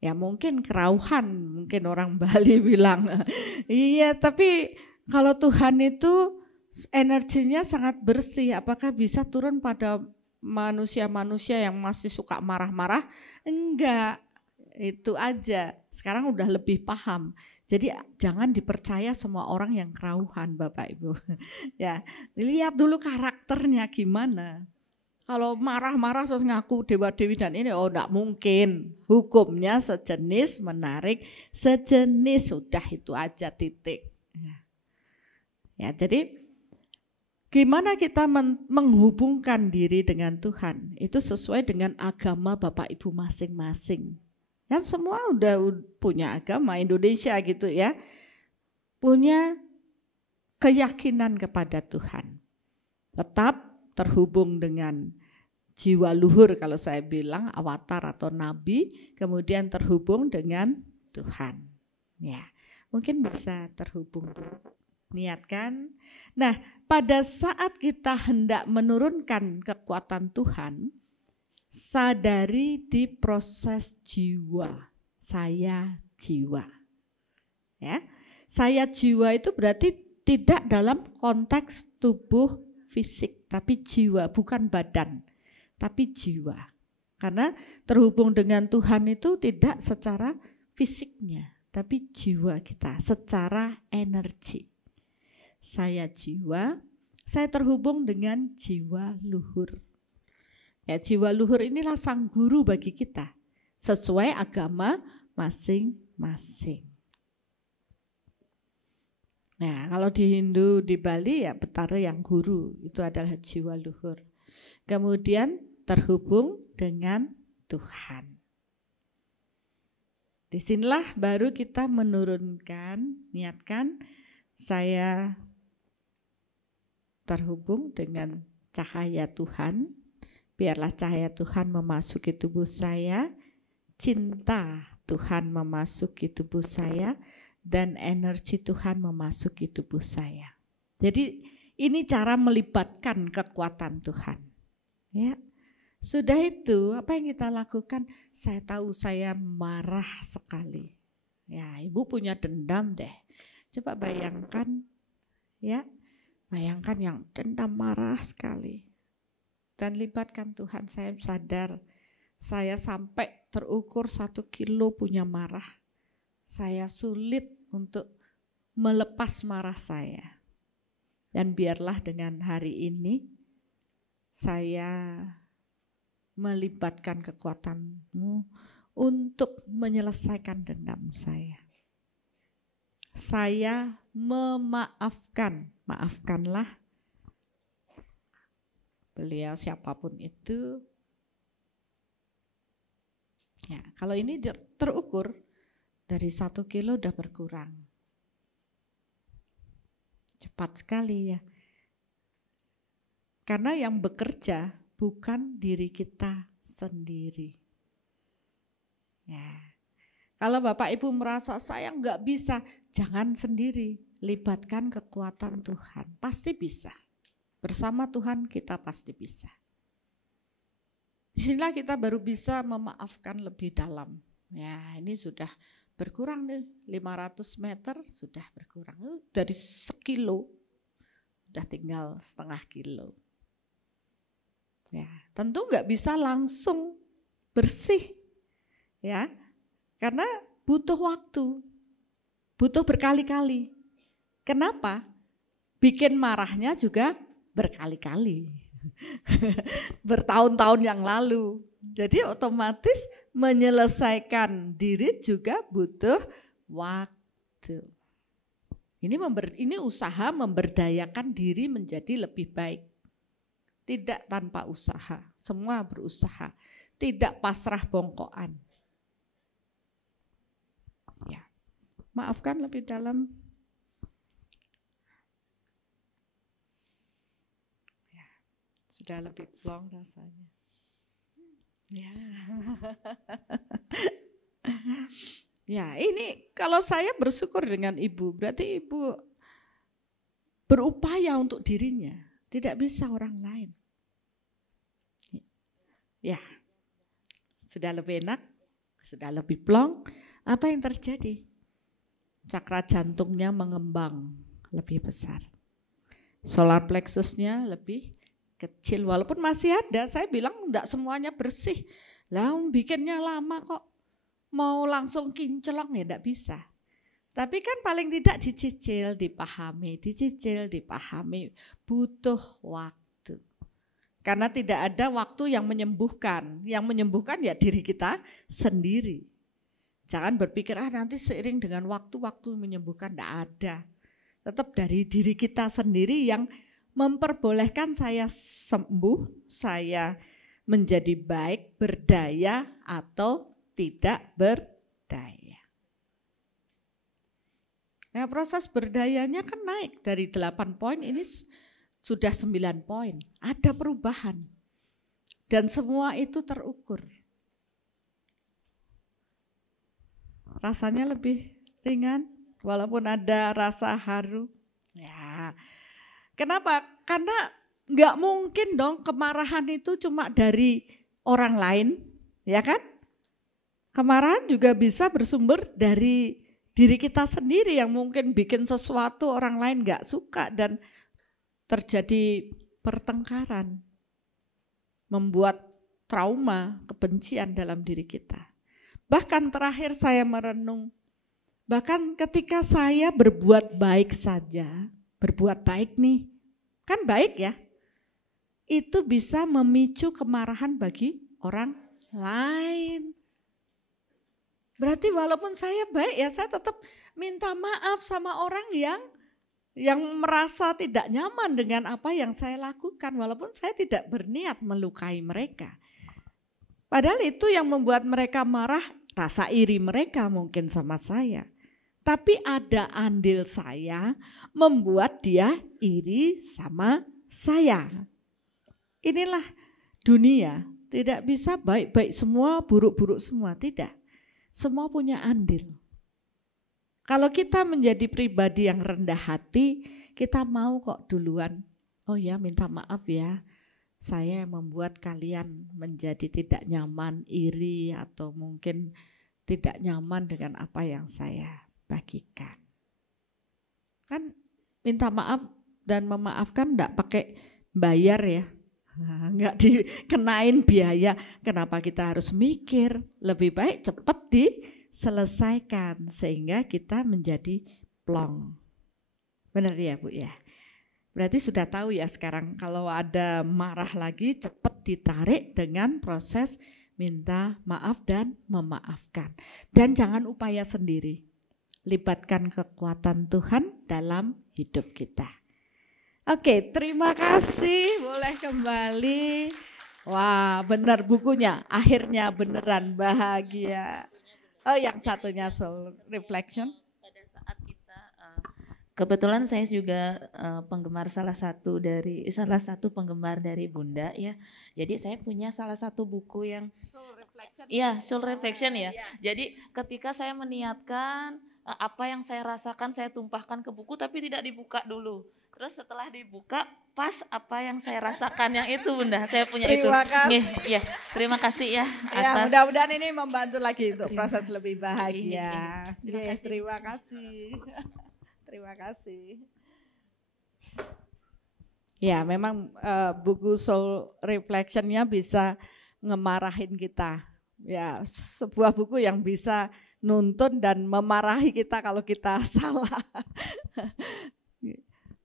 Ya mungkin kerauhan, mungkin orang Bali bilang, iya tapi kalau Tuhan itu energinya sangat bersih, apakah bisa turun pada manusia-manusia yang masih suka marah-marah? Enggak, itu aja. Sekarang udah lebih paham. Jadi jangan dipercaya semua orang yang kerauhan, Bapak Ibu. Ya, lihat dulu karakternya gimana. Kalau marah-marah terus ngaku dewa-dewi dan ini, oh enggak mungkin. Hukumnya sejenis menarik sejenis, sudah itu aja, titik. Ya, jadi gimana kita menghubungkan diri dengan Tuhan? Itu sesuai dengan agama Bapak Ibu masing-masing. Kan semua udah punya agama Indonesia gitu ya. Punya keyakinan kepada Tuhan. Tetap terhubung dengan jiwa luhur kalau saya bilang avatar atau nabi, kemudian terhubung dengan Tuhan. Ya, mungkin bisa terhubung dulu. Niatkan. Nah, pada saat kita hendak menurunkan kekuatan Tuhan, sadari di proses jiwa. Saya jiwa. Ya. Saya jiwa itu berarti tidak dalam konteks tubuh fisik, tapi jiwa, bukan badan, tapi jiwa. Karena terhubung dengan Tuhan itu tidak secara fisiknya, tapi jiwa kita secara energi. Saya jiwa, saya terhubung dengan jiwa luhur. Ya, jiwa luhur inilah sang guru bagi kita, sesuai agama masing-masing. Nah, kalau di Hindu di Bali ya Betara yang guru, itu adalah jiwa luhur. Kemudian terhubung dengan Tuhan. Disinilah baru kita menurunkan, niatkan saya terhubung dengan cahaya Tuhan. Biarlah cahaya Tuhan memasuki tubuh saya, cinta Tuhan memasuki tubuh saya, dan energi Tuhan memasuki tubuh saya. Jadi ini cara melibatkan kekuatan Tuhan. Ya, sudah itu apa yang kita lakukan? Saya tahu saya marah sekali. Ya, ibu punya dendam deh. Coba bayangkan, ya, bayangkan yang dendam marah sekali. Dan libatkan Tuhan, saya sadar saya sampai terukur 1 kilo punya marah. Saya sulit untuk melepas marah saya. Dan biarlah dengan hari ini saya melibatkan kekuatanmu untuk menyelesaikan dendam saya. Saya memaafkan, maafkanlah beliau siapapun itu. Ya, kalau ini terukur dari 1 kilo udah berkurang. Cepat sekali ya. Karena yang bekerja bukan diri kita sendiri. Ya. Kalau Bapak Ibu merasa saya nggak bisa, jangan sendiri. Libatkan kekuatan Tuhan. Pasti bisa. Bersama Tuhan kita pasti bisa. Disinilah kita baru bisa memaafkan lebih dalam. Ya, ini sudah berkurang nih, 500 meter sudah berkurang. Dari 1 kilo, sudah tinggal 0,5 kilo. Ya, tentu nggak bisa langsung bersih. Ya, karena butuh waktu, butuh berkali-kali. Kenapa? Bikin marahnya juga berkali-kali, bertahun-tahun yang lalu. Jadi otomatis menyelesaikan diri juga butuh waktu. Ini usaha memberdayakan diri menjadi lebih baik. Tidak tanpa usaha, semua berusaha. Tidak pasrah bongkoan. Ya. Maafkan lebih dalam. Ya. Sudah lebih plong rasanya. Ya. Ya, ini kalau saya bersyukur dengan Ibu, berarti Ibu berupaya untuk dirinya, tidak bisa orang lain. Ya, sudah lebih enak, sudah lebih plong. Apa yang terjadi? Cakra jantungnya mengembang lebih besar. Solar plexusnya lebih kecil, walaupun masih ada. Saya bilang enggak semuanya bersih. Lah bikinnya lama kok. Mau langsung kinclong ya enggak bisa. Tapi kan paling tidak dicicil, dipahami. Butuh waktu. Karena tidak ada waktu yang menyembuhkan. Yang menyembuhkan ya diri kita sendiri. Jangan berpikir nanti seiring dengan waktu menyembuhkan, enggak ada. Tetap dari diri kita sendiri yang memperbolehkan saya sembuh, saya menjadi baik, berdaya atau tidak berdaya. Nah, proses berdayanya kan naik dari 8 poin ini sudah 9 poin. Ada perubahan. Dan semua itu terukur. Rasanya lebih ringan walaupun ada rasa haru. Ya. Kenapa? Karena enggak mungkin dong kemarahan itu cuma dari orang lain, ya kan? Kemarahan juga bisa bersumber dari diri kita sendiri yang mungkin bikin sesuatu orang lain gak suka dan terjadi pertengkaran. Membuat trauma, kebencian dalam diri kita. Bahkan terakhir saya merenung, bahkan ketika saya berbuat baik saja, berbuat baik nih, kan baik ya, itu bisa memicu kemarahan bagi orang lain. Berarti walaupun saya baik ya, saya tetap minta maaf sama orang yang merasa tidak nyaman dengan apa yang saya lakukan. Walaupun saya tidak berniat melukai mereka. Padahal itu yang membuat mereka marah, rasa iri mereka mungkin sama saya. Tapi ada andil saya membuat dia iri sama saya. Inilah dunia, tidak bisa baik-baik semua, buruk-buruk semua, tidak. Semua punya andil. Kalau kita menjadi pribadi yang rendah hati, kita mau kok duluan. Oh ya, minta maaf ya, saya membuat kalian menjadi tidak nyaman, iri, atau mungkin tidak nyaman dengan apa yang saya bagikan. Kan minta maaf dan memaafkan enggak pakai bayar ya. Enggak dikenain biaya. Kenapa kita harus mikir? Lebih baik cepat diselesaikan sehingga kita menjadi plong. Benar ya Bu ya? Berarti sudah tahu ya sekarang kalau ada marah lagi cepat ditarik dengan proses minta maaf dan memaafkan. Dan jangan upaya sendiri. Libatkan kekuatan Tuhan dalam hidup kita. Oke, terima kasih. Boleh kembali. Wah, benar bukunya. Akhirnya beneran bahagia. Oh, yang satunya soul reflection. Pada saat kita kebetulan saya juga penggemar salah satu penggemar dari Bunda ya. Jadi saya punya salah satu buku yang Soul reflection. Iya, soul reflection ya. Jadi ketika saya meniatkan apa yang saya rasakan saya tumpahkan ke buku tapi tidak dibuka dulu. Terus setelah dibuka pas apa yang saya rasakan yang itu Bunda, saya punya Terima itu. kasih. Ya, terima kasih ya Ya, atas. mudah-mudahan ini membantu lagi untuk Terima proses kasih. lebih bahagia. Terima Oke, kasih. terima kasih. Terima kasih. Ya, memang buku soul reflection-nya bisa ngemarahin kita. Ya, sebuah buku yang bisa nuntun dan memarahi kita kalau kita salah.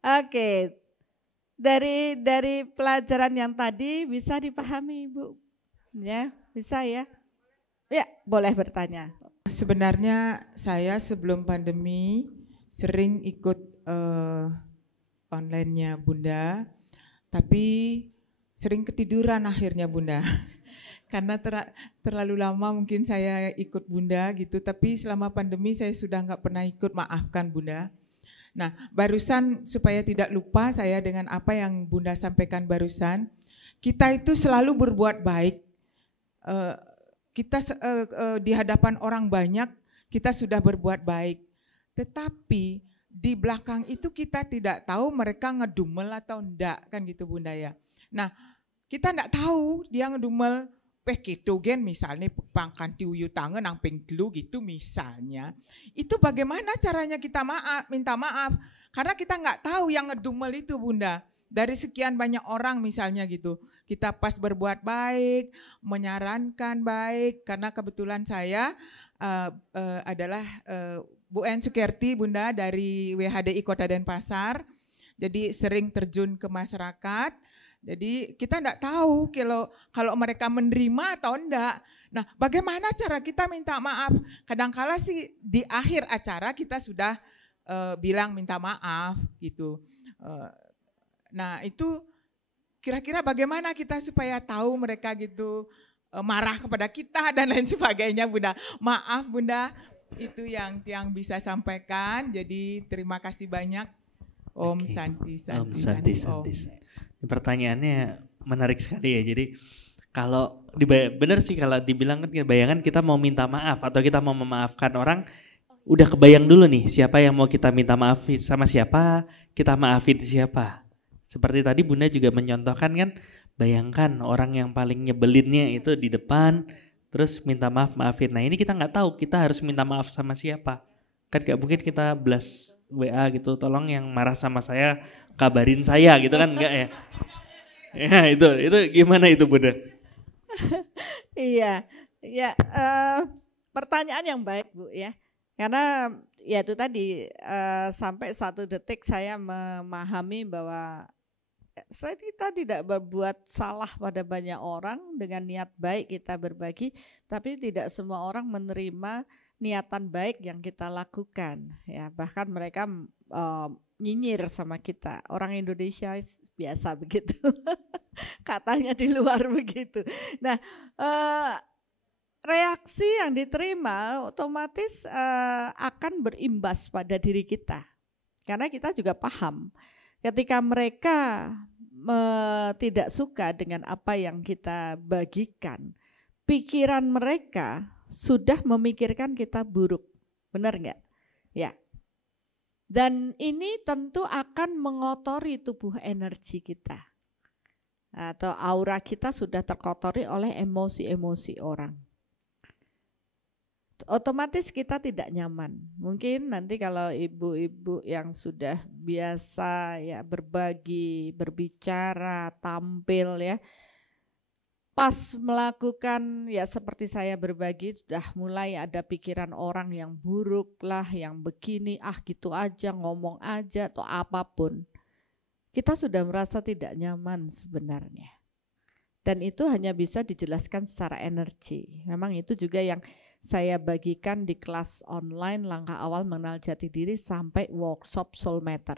Oke, dari pelajaran yang tadi bisa dipahami Bu? Ya, bisa ya? Ya, boleh bertanya. Sebenarnya saya sebelum pandemi, sering ikut online-nya Bunda, tapi sering ketiduran akhirnya Bunda. Karena terlalu lama mungkin saya ikut Bunda gitu, tapi selama pandemi saya sudah nggak pernah ikut, maafkan Bunda. Nah, barusan supaya tidak lupa saya dengan apa yang Bunda sampaikan barusan, kita itu selalu berbuat baik. Kita di hadapan orang banyak, kita sudah berbuat baik. Tetapi di belakang itu kita tidak tahu mereka ngedumel atau enggak, kan gitu Bunda ya. Nah, kita enggak tahu dia ngedumel ketogen misalnya pangkan tiuyu tangan nang pengkelu gitu misalnya. Itu bagaimana caranya kita minta maaf? Karena kita enggak tahu yang ngedumel itu Bunda. Dari sekian banyak orang misalnya gitu. Kita pas berbuat baik, menyarankan baik, karena kebetulan saya adalah Bu En Sukerti Bunda dari WHDI Kota Denpasar. Jadi sering terjun ke masyarakat. Jadi kita enggak tahu kalau mereka menerima atau enggak. Nah, bagaimana cara kita minta maaf? Kadangkala sih di akhir acara kita sudah bilang minta maaf gitu. Nah, itu kira-kira bagaimana kita supaya tahu mereka gitu marah kepada kita dan lain sebagainya Bunda. Maaf Bunda, itu yang bisa sampaikan. Jadi terima kasih banyak. Om Santi. Pertanyaannya menarik sekali ya. Jadi kalau benar sih kalau dibilang kan bayangan kita mau minta maaf atau kita mau memaafkan orang, udah kebayang dulu nih siapa yang mau kita minta maaf sama siapa, kita maafin siapa. Seperti tadi Bunda juga menyontohkan kan, bayangkan orang yang paling nyebelinnya itu di depan, terus minta maafin. Nah ini kita nggak tahu kita harus minta maaf sama siapa. Kan gak mungkin kita blast WA gitu, tolong yang marah sama saya kabarin saya gitu kan, enggak ya. Ya itu gimana itu Bunda? Iya, pertanyaan yang baik Bu ya. Karena ya itu tadi sampai 1 detik saya memahami bahwa kita tidak berbuat salah pada banyak orang, dengan niat baik kita berbagi, tapi tidak semua orang menerima niatan baik yang kita lakukan ya. Bahkan mereka nyinyir sama kita. Orang Indonesia biasa begitu. Katanya di luar begitu. Nah, reaksi yang diterima otomatis akan berimbas pada diri kita. Karena kita juga paham ketika mereka tidak suka dengan apa yang kita bagikan, pikiran mereka sudah memikirkan kita buruk. Benar enggak? Ya. Dan ini tentu akan mengotori tubuh energi kita. Atau aura kita sudah terkotori oleh emosi-emosi orang. Otomatis kita tidak nyaman. Mungkin nanti kalau ibu-ibu yang sudah biasa ya berbagi, berbicara, tampil ya, pas melakukan ya seperti saya berbagi sudah mulai ada pikiran orang yang buruk lah, yang begini, gitu aja, ngomong aja atau apapun. Kita sudah merasa tidak nyaman sebenarnya. Dan itu hanya bisa dijelaskan secara energi. Memang itu juga yang saya bagikan di kelas online langkah awal mengenal jati diri sampai workshop soul matter.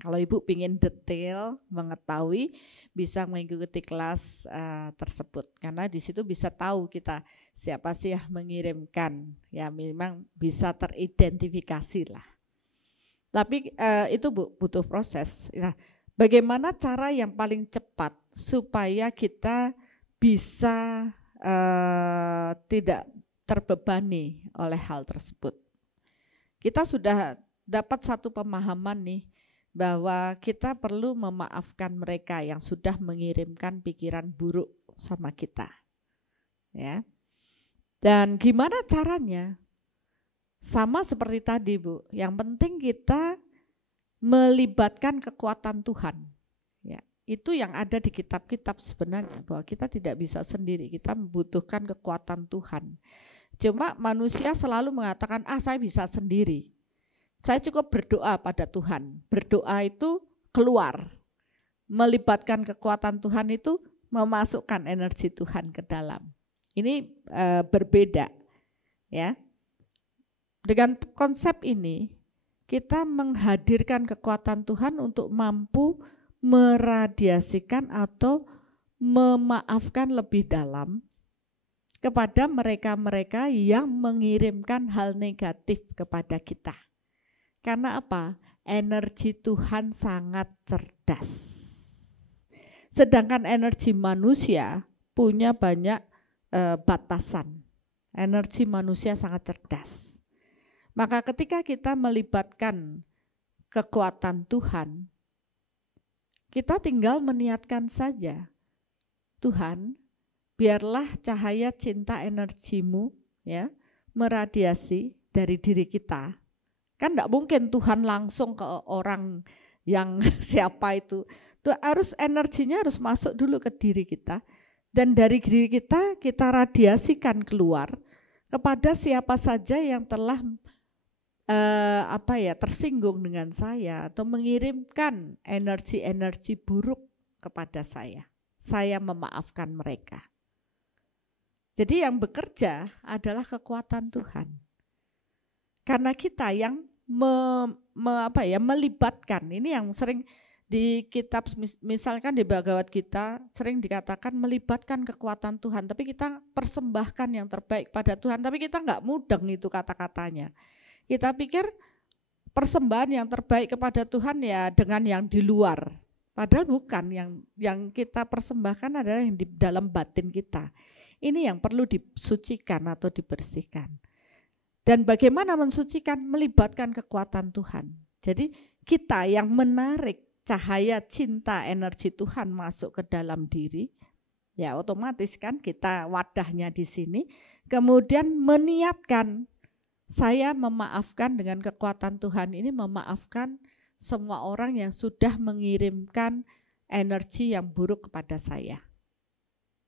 Kalau ibu ingin detail mengetahui bisa mengikuti kelas tersebut, karena di situ bisa tahu kita siapa sih yang mengirimkan, ya memang bisa teridentifikasi lah. Tapi itu butuh proses. Nah, bagaimana cara yang paling cepat supaya kita bisa tidak terbebani oleh hal tersebut? Kita sudah dapat satu pemahaman nih, bahwa kita perlu memaafkan mereka yang sudah mengirimkan pikiran buruk sama kita. Ya. Dan gimana caranya? Sama seperti tadi Bu, yang penting kita melibatkan kekuatan Tuhan. Ya, itu yang ada di kitab-kitab sebenarnya, bahwa kita tidak bisa sendiri, kita membutuhkan kekuatan Tuhan. Cuma manusia selalu mengatakan, saya bisa sendiri. Saya cukup berdoa pada Tuhan. Berdoa itu keluar, melibatkan kekuatan Tuhan itu memasukkan energi Tuhan ke dalam. Ini berbeda, ya. Dengan konsep ini kita menghadirkan kekuatan Tuhan untuk mampu meradiasikan atau memaafkan lebih dalam kepada mereka-mereka yang mengirimkan hal negatif kepada kita. Karena apa? Energi Tuhan sangat cerdas. Sedangkan energi manusia punya banyak batasan. Energi manusia sangat cerdas. Maka ketika kita melibatkan kekuatan Tuhan, kita tinggal meniatkan saja, Tuhan, biarlah cahaya cinta energimu ya meradiasi dari diri kita. Kan enggak mungkin Tuhan langsung ke orang yang siapa itu. Tuh harus energinya harus masuk dulu ke diri kita. Dan dari diri kita radiasikan keluar kepada siapa saja yang telah tersinggung dengan saya atau mengirimkan energi-energi buruk kepada saya. Saya memaafkan mereka. Jadi yang bekerja adalah kekuatan Tuhan. Karena kita yang melibatkan, ini yang sering di kitab, misalkan di Bhagavad Gita sering dikatakan melibatkan kekuatan Tuhan, tapi kita persembahkan yang terbaik pada Tuhan, tapi kita enggak mudeng itu kata-katanya. Kita pikir persembahan yang terbaik kepada Tuhan ya dengan yang di luar. Padahal bukan, yang kita persembahkan adalah yang di dalam batin kita. Ini yang perlu disucikan atau dibersihkan. Dan bagaimana mensucikan? Melibatkan kekuatan Tuhan. Jadi kita yang menarik cahaya cinta energi Tuhan masuk ke dalam diri, ya otomatis kan kita wadahnya di sini, kemudian meniatkan saya memaafkan dengan kekuatan Tuhan ini, memaafkan semua orang yang sudah mengirimkan energi yang buruk kepada saya.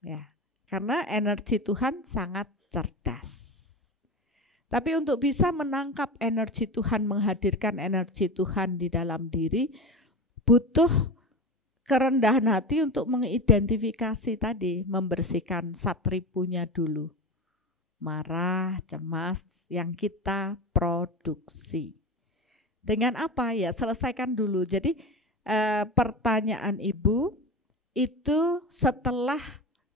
Ya, karena energi Tuhan sangat cerdas. Tapi untuk bisa menangkap energi Tuhan, menghadirkan energi Tuhan di dalam diri, butuh kerendahan hati untuk mengidentifikasi tadi, membersihkan satripunya dulu. Marah, cemas yang kita produksi. Dengan apa? Ya selesaikan dulu. Jadi pertanyaan Ibu itu setelah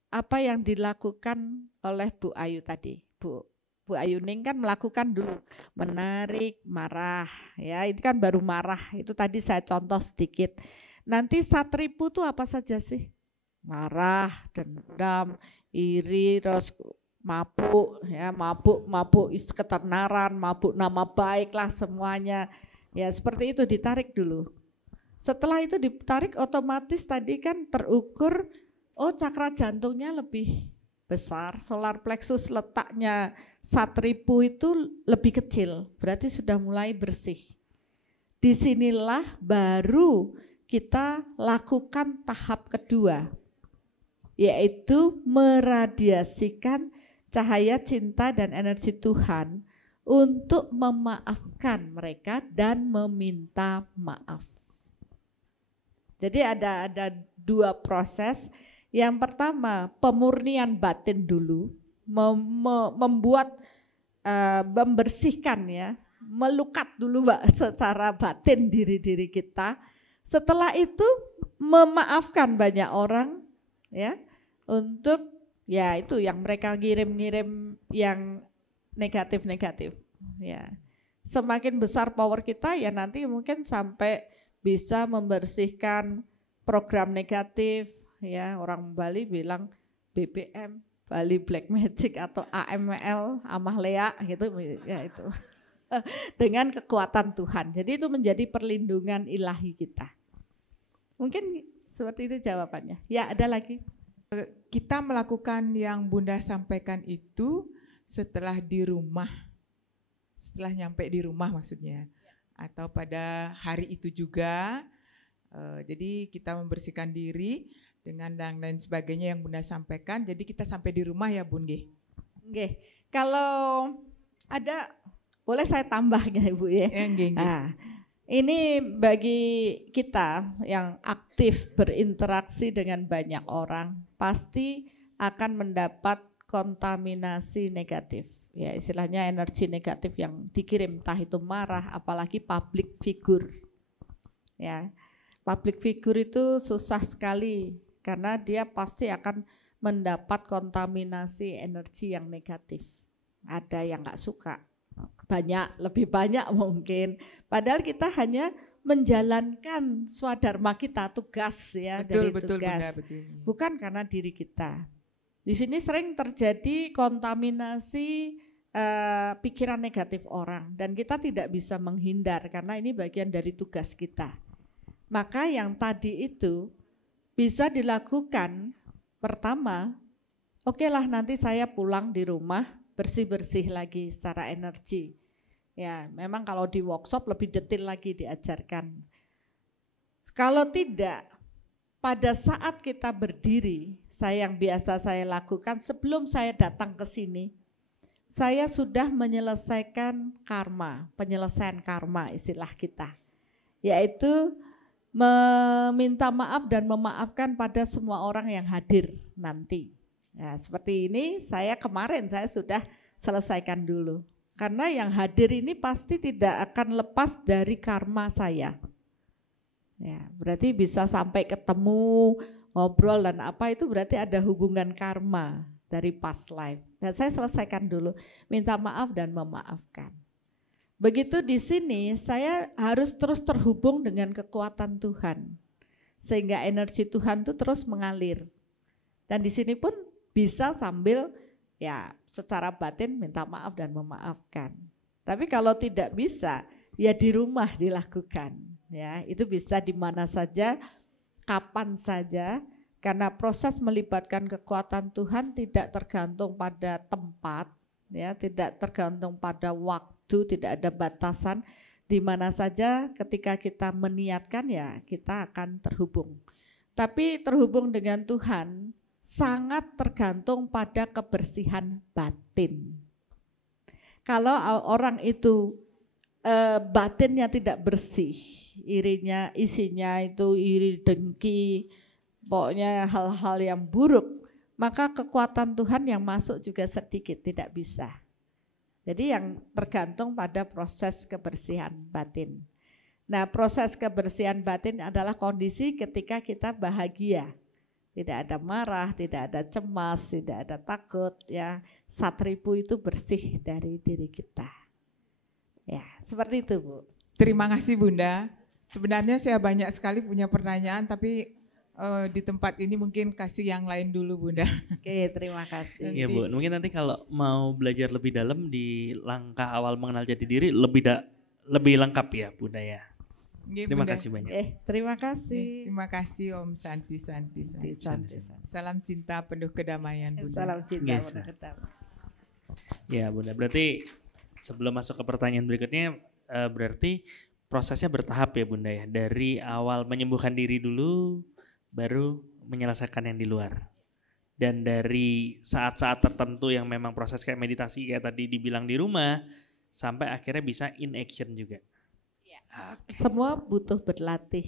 apa yang dilakukan oleh Bu Ayu tadi. Bu Ayu Ning kan melakukan dulu menarik, marah. Ya itu kan baru marah. Itu tadi saya contoh sedikit. Nanti satripu itu apa saja sih? Marah, dendam, iri, terus mabuk, ya mabuk ketenaran, mabuk nama baik lah semuanya. Ya seperti itu ditarik dulu. Setelah itu ditarik otomatis tadi kan terukur, oh cakra jantungnya lebih besar, solar plexus letaknya satripu itu lebih kecil, berarti sudah mulai bersih. Disinilah baru kita lakukan tahap kedua, yaitu meradiasikan cahaya cinta dan energi Tuhan untuk memaafkan mereka dan meminta maaf. Jadi ada dua proses. Yang pertama pemurnian batin dulu, membersihkan ya, melukat dulu Mbak secara batin diri kita. Setelah itu memaafkan banyak orang ya untuk ya itu yang mereka ngirim yang negatif ya. Semakin besar power kita ya nanti mungkin sampai bisa membersihkan program negatif ya, orang Bali bilang BBM, Bali Black Magic atau AML, Amahlea gitu ya itu. Dengan kekuatan Tuhan. Jadi itu menjadi perlindungan ilahi kita. Mungkin seperti itu jawabannya. Ya, ada lagi. Kita melakukan yang Bunda sampaikan itu setelah di rumah. Setelah nyampe di rumah maksudnya. Atau pada hari itu juga. Jadi kita membersihkan diri dengan dan lain sebagainya yang Bunda sampaikan. Jadi kita sampai di rumah ya Bun Nggih. Nggih. Kalau ada boleh saya tambah ya Ibu ya. Nah, ini bagi kita yang aktif berinteraksi dengan banyak orang pasti akan mendapat kontaminasi negatif ya istilahnya energi negatif yang dikirim, entah itu marah, apalagi public figure. Ya, public figure itu susah sekali karena dia pasti akan mendapat kontaminasi energi yang negatif. Ada yang nggak suka, banyak, lebih banyak mungkin. Padahal kita hanya menjalankan swadharma kita, tugas ya, dari Betul tugas, Bunda, betul. bukan karena diri kita. Di sini sering terjadi kontaminasi pikiran negatif orang dan kita tidak bisa menghindar karena ini bagian dari tugas kita. Maka yang tadi itu bisa dilakukan pertama, oke lah nanti saya pulang di rumah bersih-bersih lagi secara energi. Ya, memang kalau di workshop lebih detail lagi diajarkan. Kalau tidak, pada saat kita berdiri, yang biasa saya lakukan sebelum saya datang ke sini, saya sudah menyelesaikan karma, penyelesaian karma istilah kita, yaitu meminta maaf dan memaafkan pada semua orang yang hadir nanti. Ya, seperti ini kemarin saya sudah selesaikan dulu. Karena yang hadir ini pasti tidak akan lepas dari karma saya. Ya, berarti bisa sampai ketemu, ngobrol dan apa itu berarti ada hubungan karma dari past life. Dan saya selesaikan dulu, minta maaf dan memaafkan. Begitu di sini saya harus terus terhubung dengan kekuatan Tuhan. Sehingga energi Tuhan itu terus mengalir. Dan di sini pun bisa sambil ya secara batin minta maaf dan memaafkan. Tapi kalau tidak bisa ya di rumah dilakukan. Ya, itu bisa di mana saja, kapan saja, karena proses melibatkan kekuatan Tuhan tidak tergantung pada tempat, ya, tidak tergantung pada waktu, tidak ada batasan, di mana saja ketika kita meniatkan ya kita akan terhubung. Tapi terhubung dengan Tuhan sangat tergantung pada kebersihan batin. Kalau orang itu batinnya tidak bersih, isinya itu iri dengki, pokoknya hal-hal yang buruk, maka kekuatan Tuhan yang masuk juga sedikit, tidak bisa. Jadi yang tergantung pada proses kebersihan batin. Nah, proses kebersihan batin adalah kondisi ketika kita bahagia. Tidak ada marah, tidak ada cemas, tidak ada takut, ya. Satripu itu bersih dari diri kita. Ya, seperti itu, Bu. Terima kasih Bunda. Sebenarnya saya banyak sekali punya pertanyaan, tapi di tempat ini mungkin kasih yang lain dulu Bunda. Oke, terima kasih. Iya Bu, mungkin nanti kalau mau belajar lebih dalam di langkah awal mengenal jati diri lebih lengkap ya Bunda ya. Terima kasih banyak. Terima kasih. Terima kasih Om Santi. Salam cinta penuh kedamaian Bunda. Salam cinta penuh kedamaian. Ya Bunda, berarti sebelum masuk ke pertanyaan berikutnya, berarti prosesnya bertahap ya Bunda ya. Dari awal menyembuhkan diri dulu, baru menyelesaikan yang di luar. Dan dari saat-saat tertentu yang memang proses kayak meditasi kayak tadi dibilang di rumah, sampai akhirnya bisa in action juga. Semua butuh berlatih.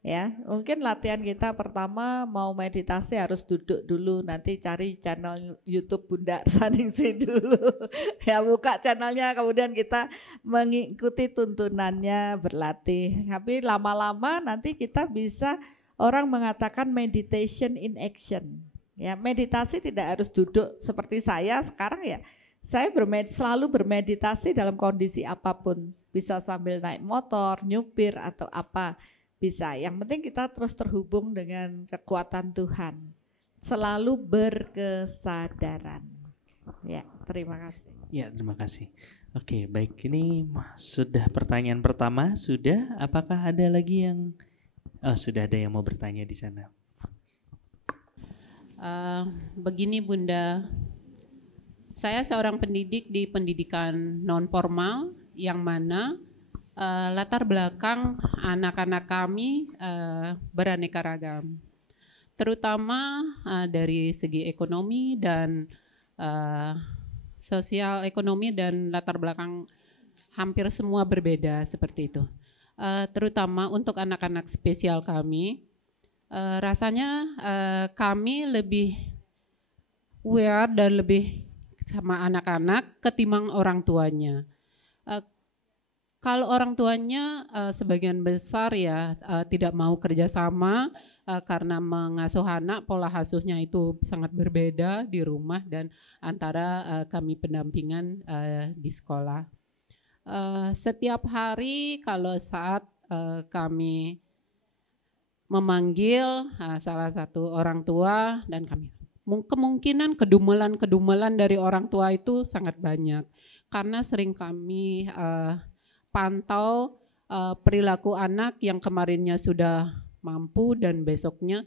Ya, mungkin latihan kita pertama mau meditasi harus duduk dulu, nanti cari channel YouTube Bunda Saningsih dulu. Ya, buka channelnya, kemudian kita mengikuti tuntunannya, berlatih. Tapi lama-lama nanti kita bisa, orang mengatakan meditation in action. Ya, meditasi tidak harus duduk seperti saya sekarang ya. Saya selalu bermeditasi dalam kondisi apapun. Bisa sambil naik motor, nyupir atau apa. Bisa, yang penting kita terus terhubung dengan kekuatan Tuhan. Selalu berkesadaran. Ya, terima kasih. Ya, terima kasih. Oke, baik, ini sudah pertanyaan pertama, sudah. Apakah ada lagi yang, sudah ada yang mau bertanya di sana? Begini Bunda, saya seorang pendidik di pendidikan non formal yang mana latar belakang anak-anak kami beraneka ragam, terutama dari segi ekonomi dan sosial ekonomi dan latar belakang hampir semua berbeda seperti itu. Terutama untuk anak-anak spesial kami, rasanya kami lebih aware dan lebih sama anak-anak ketimbang orang tuanya. Kalau orang tuanya sebagian besar ya tidak mau kerjasama karena mengasuh anak, pola asuhnya itu sangat berbeda di rumah dan antara kami pendampingan di sekolah. Setiap hari kalau saat kami memanggil salah satu orang tua dan kami kemungkinan kedumelan dari orang tua itu sangat banyak karena sering kami pantau perilaku anak yang kemarinnya sudah mampu dan besoknya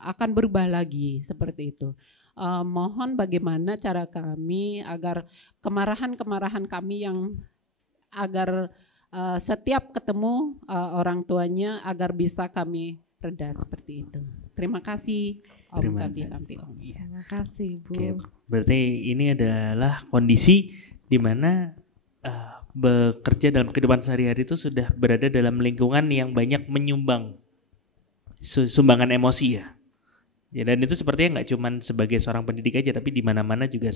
akan berubah lagi seperti itu. Mohon bagaimana cara kami agar kemarahan kami yang agar setiap ketemu orang tuanya agar bisa kami reda seperti itu. Terima kasih Om Santi Om. Terima kasih Bu. Oke, berarti ini adalah kondisi di mana bekerja dalam kehidupan sehari-hari itu sudah berada dalam lingkungan yang banyak menyumbang sumbangan emosi ya. Ya, dan itu sepertinya nggak cuma sebagai seorang pendidik aja, tapi di mana-mana juga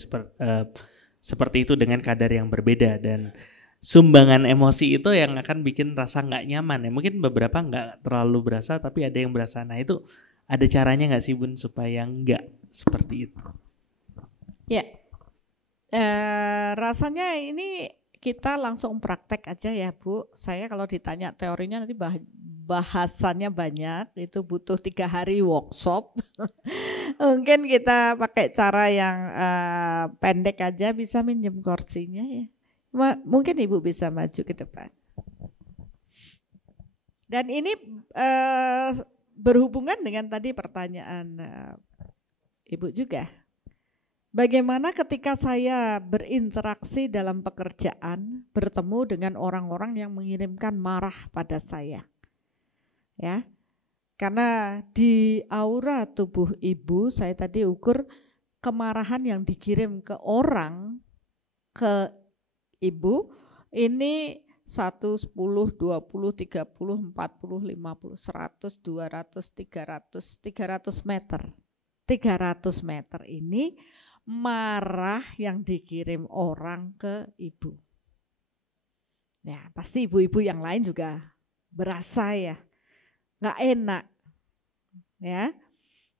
seperti itu dengan kadar yang berbeda, dan sumbangan emosi itu yang akan bikin rasa nggak nyaman ya. Mungkin beberapa nggak terlalu berasa, tapi ada yang berasa. Nah itu ada caranya nggak sih Bun supaya nggak seperti itu? Ya, rasanya ini kita langsung praktek aja ya Bu. Saya kalau ditanya teorinya nanti bahasannya banyak, itu butuh 3 hari workshop. Mungkin kita pakai cara yang pendek aja, bisa minjem kursinya ya. Mungkin Ibu bisa maju ke depan. Dan ini berhubungan dengan tadi pertanyaan Ibu juga. Bagaimana ketika saya berinteraksi dalam pekerjaan, bertemu dengan orang-orang yang mengirimkan marah pada saya. Ya. Karena di aura tubuh Ibu, saya tadi ukur kemarahan yang dikirim ke orang, ke Ibu, ini 1, 10, 20, 30, 40, 50, 100, 200, 300 meter. 300 meter ini marah yang dikirim orang ke Ibu. Ya, pasti ibu-ibu yang lain juga berasa ya, nggak enak. Ya,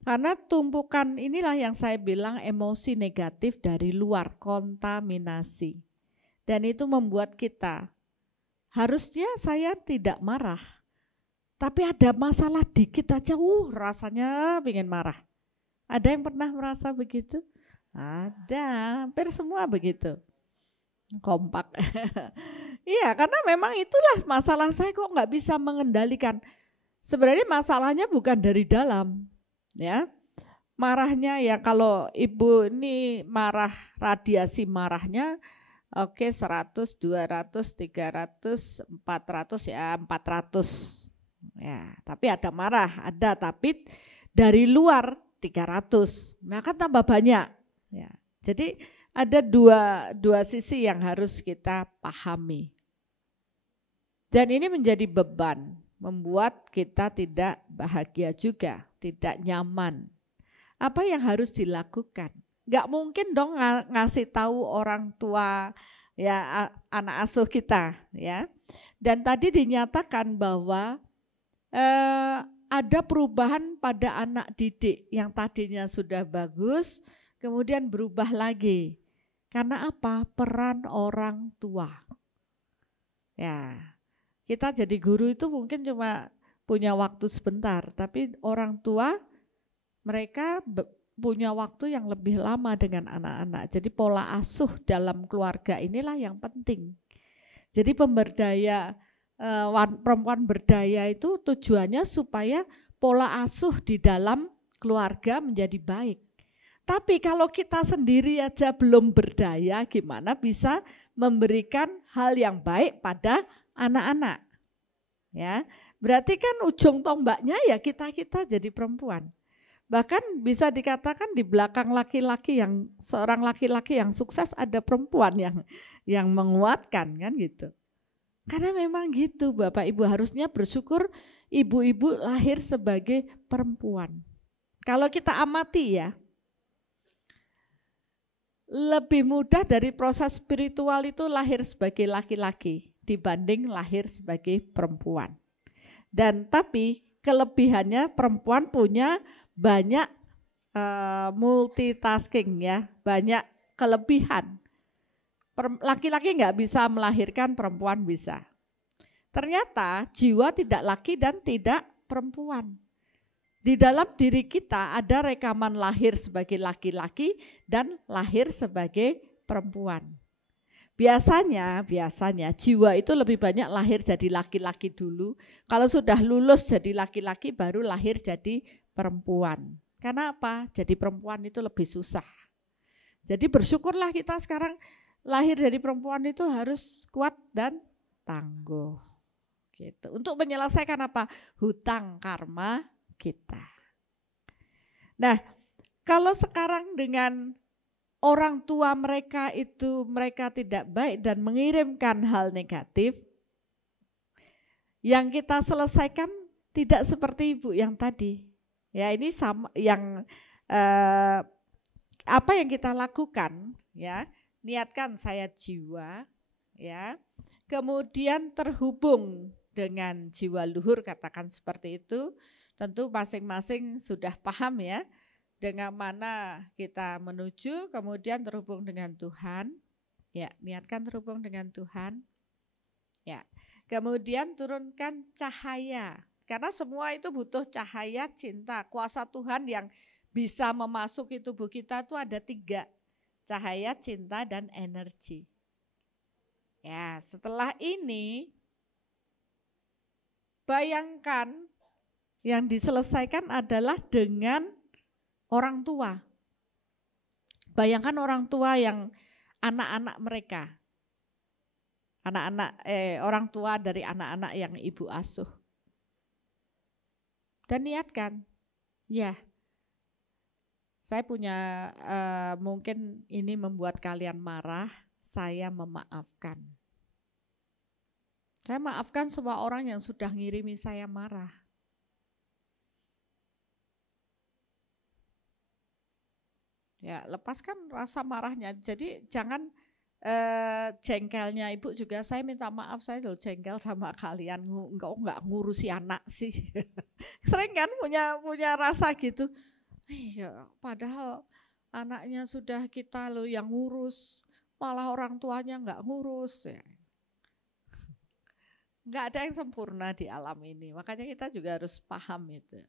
karena tumpukan inilah yang saya bilang emosi negatif dari luar, kontaminasi. Dan itu membuat kita, harusnya saya tidak marah, tapi ada masalah dikit aja, rasanya pengen marah. Ada yang pernah merasa begitu? Ada, hampir semua begitu. Kompak. Iya, karena memang itulah masalah saya, kok nggak bisa mengendalikan. Sebenarnya masalahnya bukan dari dalam, ya. Marahnya ya kalau Ibu ini marah, radiasi marahnya oke 100, 200, 300, 400 ya 400. Ya, tapi ada marah, ada, tapi dari luar 300. Nah, kan tambah banyak. Ya. Jadi ada dua sisi yang harus kita pahami. Dan ini menjadi beban, membuat kita tidak bahagia juga, tidak nyaman. Apa yang harus dilakukan? Gak mungkin dong ngasih tahu orang tua ya anak asuh kita ya. Dan tadi dinyatakan bahwa ada perubahan pada anak didik yang tadinya sudah bagus, kemudian berubah lagi. Karena apa? Peran orang tua. Ya, kita jadi guru itu mungkin cuma punya waktu sebentar, tapi orang tua mereka punya waktu yang lebih lama dengan anak-anak. Jadi pola asuh dalam keluarga inilah yang penting. Jadi pemberdaya perempuan berdaya itu tujuannya supaya pola asuh di dalam keluarga menjadi baik. Tapi kalau kita sendiri aja belum berdaya, gimana bisa memberikan hal yang baik pada anak-anak? Ya, berarti kan ujung tombaknya ya kita jadi perempuan. Bahkan bisa dikatakan di belakang laki-laki yang seorang laki-laki yang sukses ada perempuan yang menguatkan kan gitu. Karena memang gitu Bapak Ibu, harusnya bersyukur ibu-ibu lahir sebagai perempuan. Kalau kita amati ya, lebih mudah dari proses spiritual itu lahir sebagai laki-laki dibanding lahir sebagai perempuan. Dan tapi kelebihannya perempuan punya banyak multitasking ya, banyak kelebihan. Laki-laki nggak bisa melahirkan, perempuan bisa. Ternyata jiwa tidak laki dan tidak perempuan. Di dalam diri kita ada rekaman lahir sebagai laki-laki dan lahir sebagai perempuan. Biasanya jiwa itu lebih banyak lahir jadi laki-laki dulu. Kalau sudah lulus jadi laki-laki baru lahir jadi perempuan. Karena apa? Jadi perempuan itu lebih susah. Jadi bersyukurlah kita sekarang lahir dari perempuan itu harus kuat dan tangguh. Gitu. Untuk menyelesaikan apa? Hutang karma kita. Nah, kalau sekarang dengan orang tua mereka itu mereka tidak baik dan mengirimkan hal negatif, yang kita selesaikan tidak seperti ibu yang tadi. Ya, ini sama yang apa yang kita lakukan ya, niatkan saya jiwa ya. Kemudian terhubung dengan jiwa luhur, katakan seperti itu. Tentu masing-masing sudah paham ya dengan mana kita menuju, kemudian terhubung dengan Tuhan. Ya, niatkan terhubung dengan Tuhan. Ya. Kemudian turunkan cahaya. Karena semua itu butuh cahaya, cinta, kuasa Tuhan yang bisa memasuki tubuh kita itu ada 3. Cahaya, cinta, dan energi. Ya, setelah ini bayangkan yang diselesaikan adalah dengan orang tua. Bayangkan orang tua yang anak-anak mereka. Orang tua dari anak-anak yang ibu asuh. Dan niatkan, ya saya punya mungkin ini membuat kalian marah, saya memaafkan. Saya maafkan semua orang yang sudah ngirimi saya marah. Ya, lepaskan rasa marahnya. Jadi jangan jengkelnya ibu juga, saya minta maaf saya loh jengkel sama kalian, enggak ngurusi anak sih. Sering kan punya rasa gitu. Iya, padahal anaknya sudah kita loh yang ngurus, malah orang tuanya enggak ngurus ya. Enggak ada yang sempurna di alam ini, makanya kita juga harus paham itu.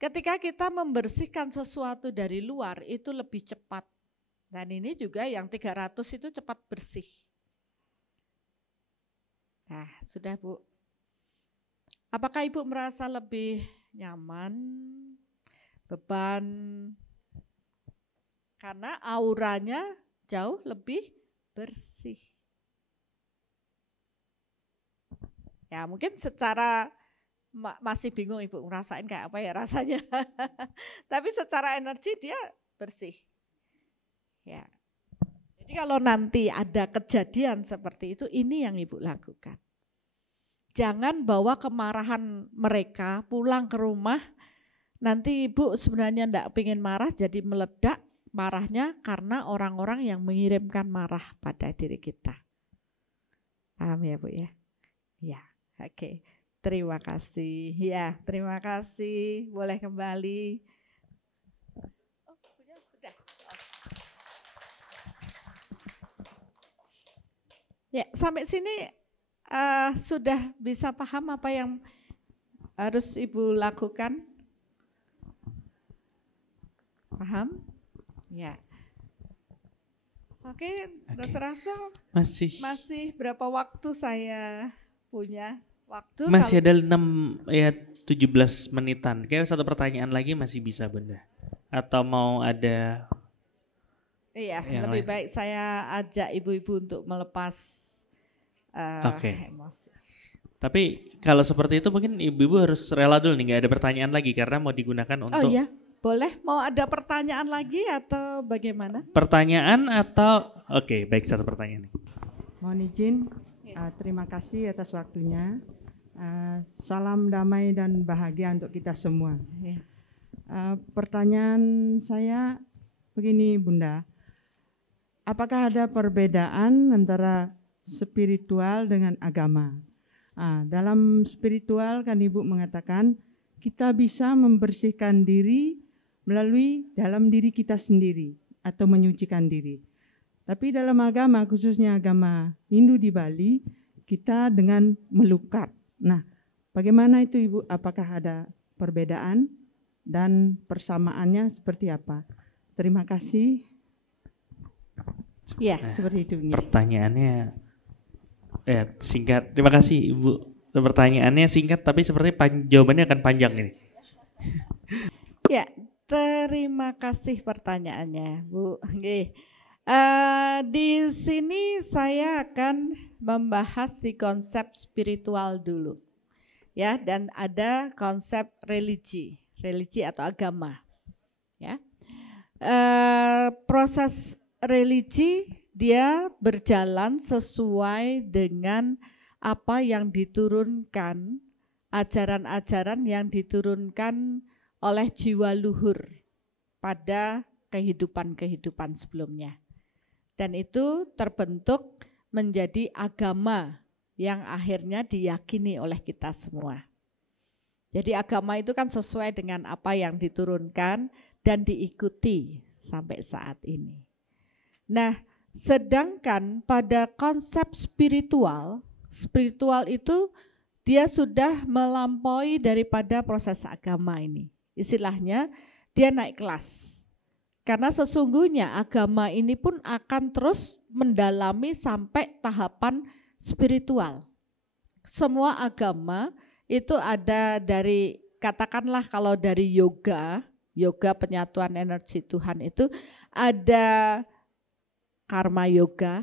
Ketika kita membersihkan sesuatu dari luar itu lebih cepat. Dan ini juga yang 300 itu cepat bersih. Nah, sudah Bu. Apakah Ibu merasa lebih nyaman, beban? Karena auranya jauh lebih bersih. Ya, mungkin secara masih bingung Ibu ngerasain kayak apa ya rasanya. Tapi secara energi dia bersih. Ya. Jadi kalau nanti ada kejadian seperti itu, ini yang Ibu lakukan. Jangan bawa kemarahan mereka pulang ke rumah. Nanti Ibu sebenarnya enggak pengen marah, jadi meledak marahnya karena orang-orang yang mengirimkan marah pada diri kita. Paham ya Bu ya? Ya, oke. Terima kasih. Ya, terima kasih. Boleh kembali. Oh, sudah. Ya, sampai sini sudah bisa paham apa yang harus Ibu lakukan? Paham? Ya. Oke, Dr. Hasto. Masih berapa waktu saya punya? Waktu masih ada 17 menitan. Kayak satu pertanyaan lagi masih bisa Bunda. Atau mau ada? Iya, lebih baik saya ajak ibu-ibu untuk melepas emosi. Tapi kalau seperti itu mungkin ibu-ibu harus rela dulu nih, nggak ada pertanyaan lagi karena mau digunakan untuk. Oh iya, boleh. Mau ada pertanyaan lagi atau bagaimana? Pertanyaan atau oke, baik satu pertanyaan nih. Mohon izin. Terima kasih atas waktunya. Salam damai dan bahagia untuk kita semua. Pertanyaan saya begini Bunda, apakah ada perbedaan antara spiritual dengan agama? Dalam spiritual kan Ibu mengatakan kita bisa membersihkan diri melalui dalam diri kita sendiri atau menyucikan diri. Tapi dalam agama, khususnya agama Hindu di Bali, kita dengan melukat. Nah, bagaimana itu Ibu? Apakah ada perbedaan dan persamaannya seperti apa? Terima kasih. Ya, Seperti itu. Pertanyaannya singkat. Terima kasih Ibu. Pertanyaannya singkat tapi seperti jawabannya akan panjang ini. ya, terima kasih pertanyaannya, Bu. Oke. Di sini saya akan membahas di konsep spiritual dulu. Ya, dan ada konsep religi atau agama. Ya. Proses religi dia berjalan sesuai dengan apa yang diturunkan, ajaran-ajaran yang diturunkan oleh jiwa luhur pada kehidupan-kehidupan sebelumnya. Dan itu terbentuk menjadi agama yang akhirnya diyakini oleh kita semua. Jadi agama itu kan sesuai dengan apa yang diturunkan dan diikuti sampai saat ini. Nah, sedangkan pada konsep spiritual itu dia sudah melampaui daripada proses agama ini. Istilahnya dia naik kelas. Karena sesungguhnya agama ini pun akan terus mendalami sampai tahapan spiritual. Semua agama itu ada dari, katakanlah kalau dari yoga penyatuan energi Tuhan itu ada karma yoga,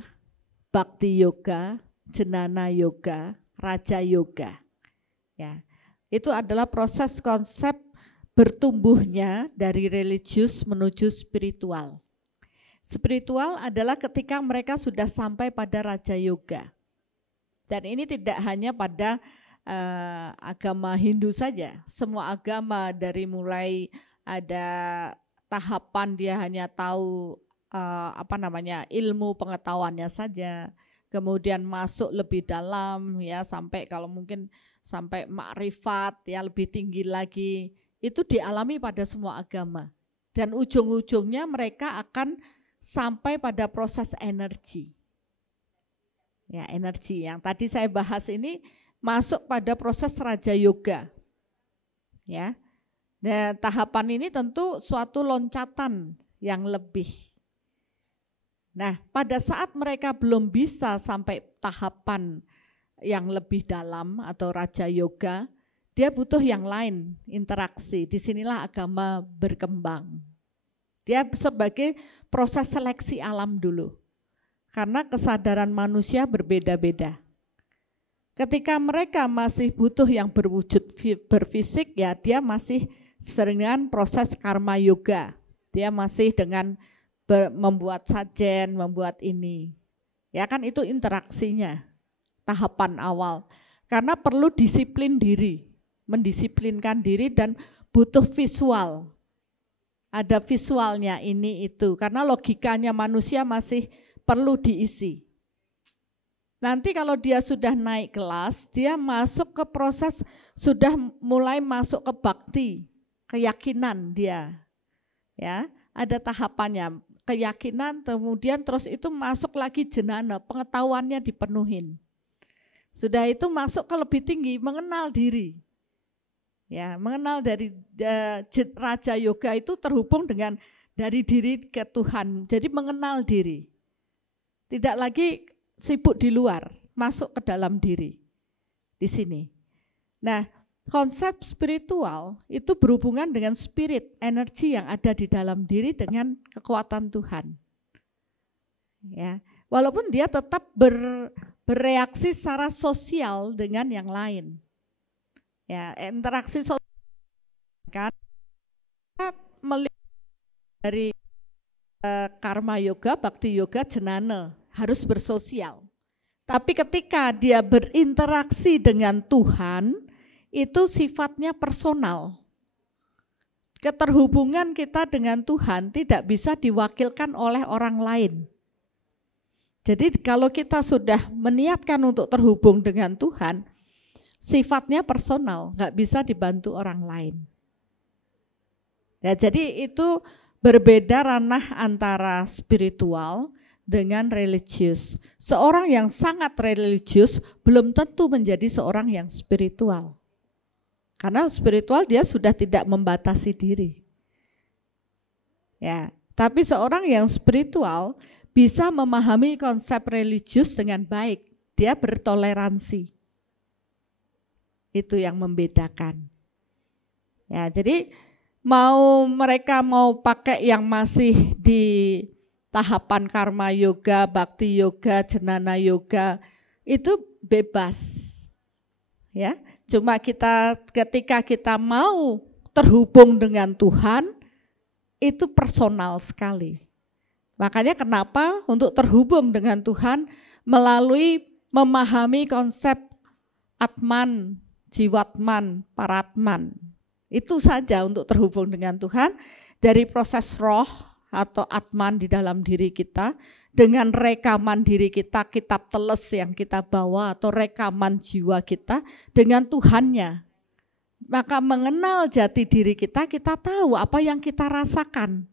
bhakti yoga, jnana yoga, raja yoga. Ya, itu adalah proses konsep bertumbuhnya dari religius menuju spiritual. Spiritual adalah ketika mereka sudah sampai pada raja yoga. Dan ini tidak hanya pada agama Hindu saja, semua agama dari mulai ada tahapan dia hanya tahu ilmu pengetahuannya saja, kemudian masuk lebih dalam ya sampai kalau mungkin sampai makrifat ya lebih tinggi lagi, itu dialami pada semua agama dan ujung-ujungnya mereka akan sampai pada proses energi. Ya, energi yang tadi saya bahas ini masuk pada proses raja yoga. Ya. Nah, tahapan ini tentu suatu loncatan yang lebih. Nah, pada saat mereka belum bisa sampai tahapan yang lebih dalam atau raja yoga, dia butuh yang lain, interaksi. Disinilah agama berkembang. Dia sebagai proses seleksi alam dulu. Karena kesadaran manusia berbeda-beda. Ketika mereka masih butuh yang berwujud berfisik, ya dia masih dengan proses karma yoga. Dia masih dengan membuat sajen, membuat ini. Ya kan itu interaksinya, tahapan awal. Karena perlu disiplin diri, mendisiplinkan diri dan butuh visual. Ada visualnya ini itu, karena logikanya manusia masih perlu diisi. Nanti kalau dia sudah naik kelas, dia masuk ke proses, sudah mulai masuk ke bhakti, keyakinan dia. Ya, ada tahapannya, keyakinan, kemudian terus itu masuk lagi jnana, pengetahuannya dipenuhin. Sudah itu masuk ke lebih tinggi, mengenal diri. Ya, mengenal dari raja yoga itu terhubung dengan dari diri ke Tuhan. Jadi mengenal diri. Tidak lagi sibuk di luar, masuk ke dalam diri. Di sini. Nah, konsep spiritual itu berhubungan dengan spirit, energi yang ada di dalam diri dengan kekuatan Tuhan. Ya, walaupun dia tetap bereaksi secara sosial dengan yang lain. Ya, interaksi sosial kan melihat dari karma yoga, bhakti yoga, jnana harus bersosial. Tapi ketika dia berinteraksi dengan Tuhan, itu sifatnya personal. keterhubungan kita dengan Tuhan tidak bisa diwakilkan oleh orang lain. Jadi kalau kita sudah meniatkan untuk terhubung dengan Tuhan, sifatnya personal, nggak bisa dibantu orang lain. Ya, jadi itu berbeda ranah antara spiritual dengan religius. Seorang yang sangat religius belum tentu menjadi seorang yang spiritual. Karena spiritual dia sudah tidak membatasi diri. Ya, tapi seorang yang spiritual bisa memahami konsep religius dengan baik. Dia bertoleransi. Itu yang membedakan. Ya, jadi mereka mau pakai yang masih di tahapan karma yoga, bhakti yoga, jnana yoga, itu bebas. Ya, cuma ketika kita mau terhubung dengan Tuhan, itu personal sekali. Makanya kenapa untuk terhubung dengan Tuhan melalui memahami konsep Atman, Jiwatman, Paratman. Itu saja untuk terhubung dengan Tuhan dari proses roh atau Atman di dalam diri kita, dengan rekaman diri kita, kitab teles yang kita bawa atau rekaman jiwa kita dengan Tuhannya. Maka mengenal jati diri kita, kita tahu apa yang kita rasakan.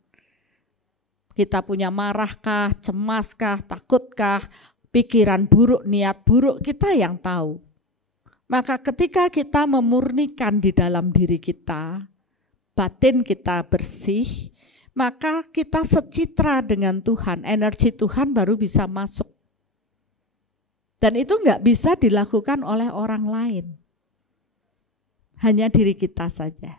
Kita punya marahkah, cemaskah, takutkah, pikiran buruk, niat buruk, kita yang tahu. Maka ketika kita memurnikan di dalam diri kita, batin kita bersih, maka kita secitra dengan Tuhan, energi Tuhan baru bisa masuk. Dan itu enggak bisa dilakukan oleh orang lain. Hanya diri kita saja.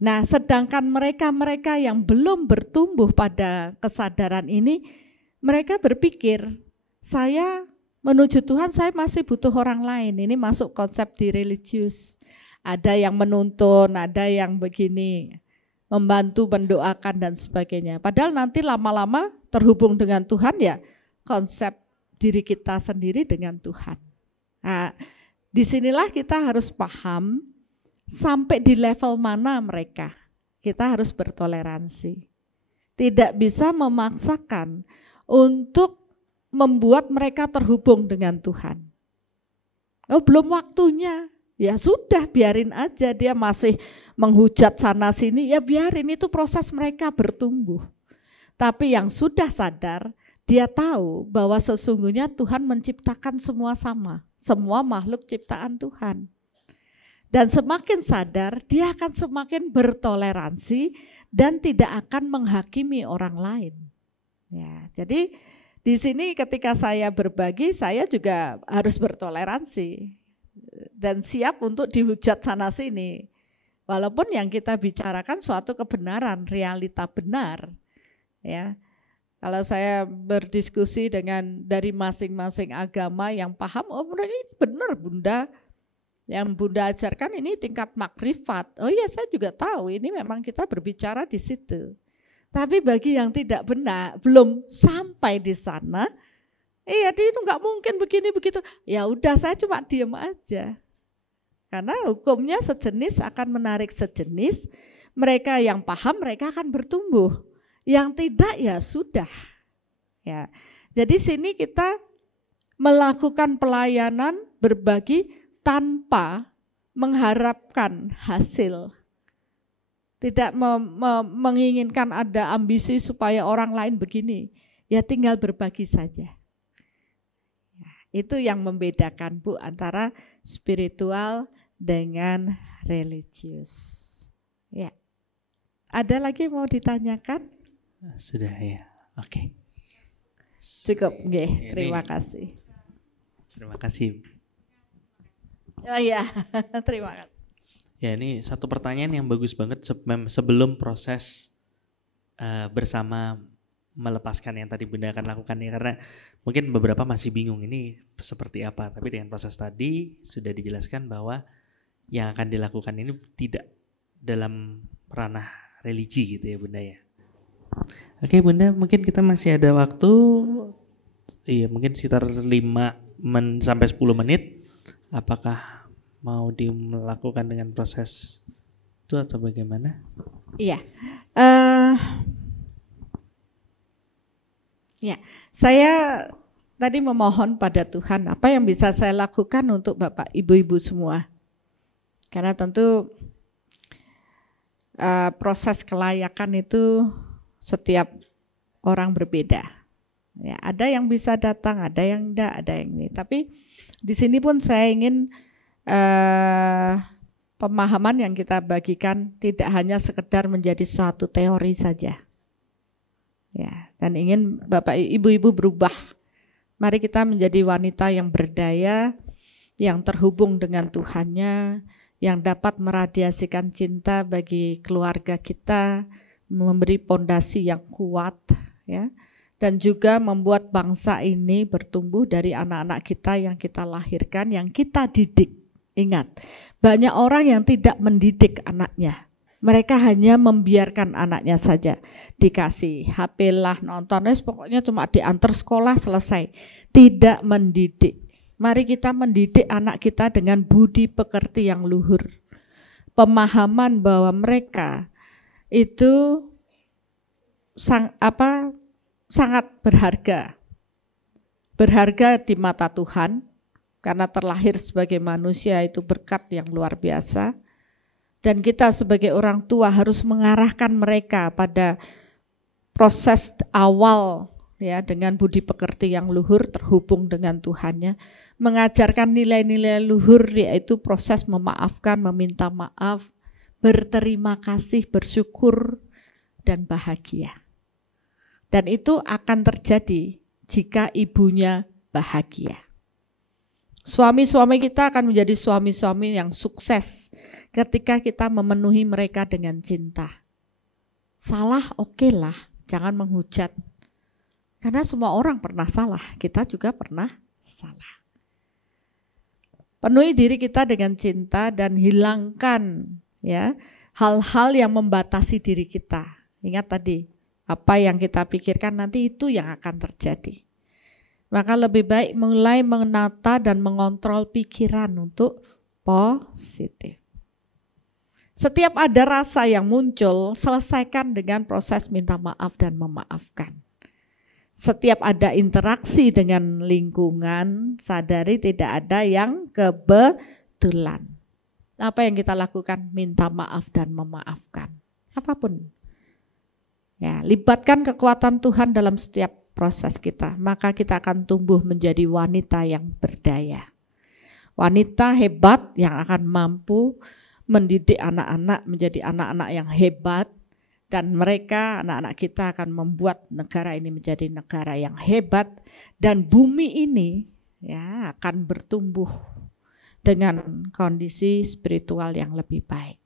Nah, sedangkan mereka-mereka yang belum bertumbuh pada kesadaran ini, mereka berpikir, saya menuju Tuhan saya masih butuh orang lain. Ini masuk konsep di religius. Ada yang menuntun, ada yang begini, membantu, mendoakan dan sebagainya. Padahal nanti lama-lama terhubung dengan Tuhan ya konsep diri kita sendiri dengan Tuhan. Nah, disinilah kita harus paham sampai di level mana mereka. Kita harus bertoleransi. Tidak bisa memaksakan untuk membuat mereka terhubung dengan Tuhan. Oh, belum waktunya. Ya sudah, biarin aja, dia masih menghujat sana sini, ya biarin, itu proses mereka bertumbuh. Tapi yang sudah sadar, dia tahu bahwa sesungguhnya Tuhan menciptakan semua sama, semua makhluk ciptaan Tuhan. Dan semakin sadar, dia akan semakin bertoleransi dan tidak akan menghakimi orang lain. Ya, jadi di sini ketika saya berbagi, saya juga harus bertoleransi dan siap untuk dihujat sana sini. Walaupun yang kita bicarakan suatu kebenaran, realita benar. Ya. Kalau saya berdiskusi dengan dari masing-masing agama yang paham, oh ini benar Bunda. Yang Bunda ajarkan ini tingkat makrifat. Oh iya, saya juga tahu ini memang kita berbicara di situ. Tapi bagi yang tidak benar, belum sampai di sana, iya dia itu nggak mungkin begini begitu. Ya udah, saya cuma diem aja. Karena hukumnya sejenis akan menarik sejenis. Mereka yang paham mereka akan bertumbuh. Yang tidak ya sudah. Ya. Jadi sini kita melakukan pelayanan berbagi tanpa mengharapkan hasil. Tidak menginginkan ada ambisi supaya orang lain begini. Ya tinggal berbagi saja. Itu yang membedakan Bu antara spiritual dengan religius. Ya. Ada lagi mau ditanyakan? Sudah ya. Oke. Cukup, nggih. Terima kasih. Terima kasih. Oh ya, terima kasih. Ya, ini satu pertanyaan yang bagus banget sebelum proses bersama melepaskan yang tadi Bunda akan lakukan ya, karena mungkin beberapa masih bingung ini seperti apa, tapi dengan proses tadi sudah dijelaskan bahwa yang akan dilakukan ini tidak dalam ranah religi gitu ya Bunda ya. Oke Bunda, mungkin kita masih ada waktu, iya mungkin sekitar 5 sampai 10 menit. Apakah mau dilakukan dengan proses itu atau bagaimana? Iya. Ya, saya tadi memohon pada Tuhan apa yang bisa saya lakukan untuk Bapak Ibu-ibu semua. Karena tentu proses kelayakan itu setiap orang berbeda. Ya, ada yang bisa datang, ada yang enggak, ada yang ini. Tapi di sini pun saya ingin pemahaman yang kita bagikan tidak hanya sekedar menjadi suatu teori saja. Ya, dan ingin Bapak Ibu-ibu berubah. Mari kita menjadi wanita yang berdaya, yang terhubung dengan Tuhannya, yang dapat meradiasikan cinta bagi keluarga kita, memberi pondasi yang kuat, ya, dan juga membuat bangsa ini bertumbuh dari anak-anak kita yang kita lahirkan, yang kita didik. Ingat, banyak orang yang tidak mendidik anaknya. Mereka hanya membiarkan anaknya saja. Dikasih HP lah, nonton, pokoknya cuma diantar sekolah selesai. Tidak mendidik. Mari kita mendidik anak kita dengan budi pekerti yang luhur. Pemahaman bahwa mereka itu sangat berharga. Berharga di mata Tuhan, karena terlahir sebagai manusia itu berkat yang luar biasa. Dan kita sebagai orang tua harus mengarahkan mereka pada proses awal, ya, dengan budi pekerti yang luhur terhubung dengan Tuhannya, mengajarkan nilai-nilai luhur, yaitu proses memaafkan, meminta maaf, berterima kasih, bersyukur, dan bahagia. Dan itu akan terjadi jika ibunya bahagia. Suami-suami kita akan menjadi suami-suami yang sukses ketika kita memenuhi mereka dengan cinta. Salah oke lah, jangan menghujat. Karena semua orang pernah salah, kita juga pernah salah. Penuhi diri kita dengan cinta dan hilangkan, ya, hal-hal yang membatasi diri kita. Ingat tadi, apa yang kita pikirkan nanti itu yang akan terjadi. Maka lebih baik mulai menata dan mengontrol pikiran untuk positif. Setiap ada rasa yang muncul, selesaikan dengan proses minta maaf dan memaafkan. Setiap ada interaksi dengan lingkungan, sadari tidak ada yang kebetulan. Apa yang kita lakukan? Minta maaf dan memaafkan. Apapun. Ya, libatkan kekuatan Tuhan dalam setiap proses kita, maka kita akan tumbuh menjadi wanita yang berdaya. Wanita hebat yang akan mampu mendidik anak-anak menjadi anak-anak yang hebat, dan mereka, anak-anak kita, akan membuat negara ini menjadi negara yang hebat, dan bumi ini, ya, akan bertumbuh dengan kondisi spiritual yang lebih baik.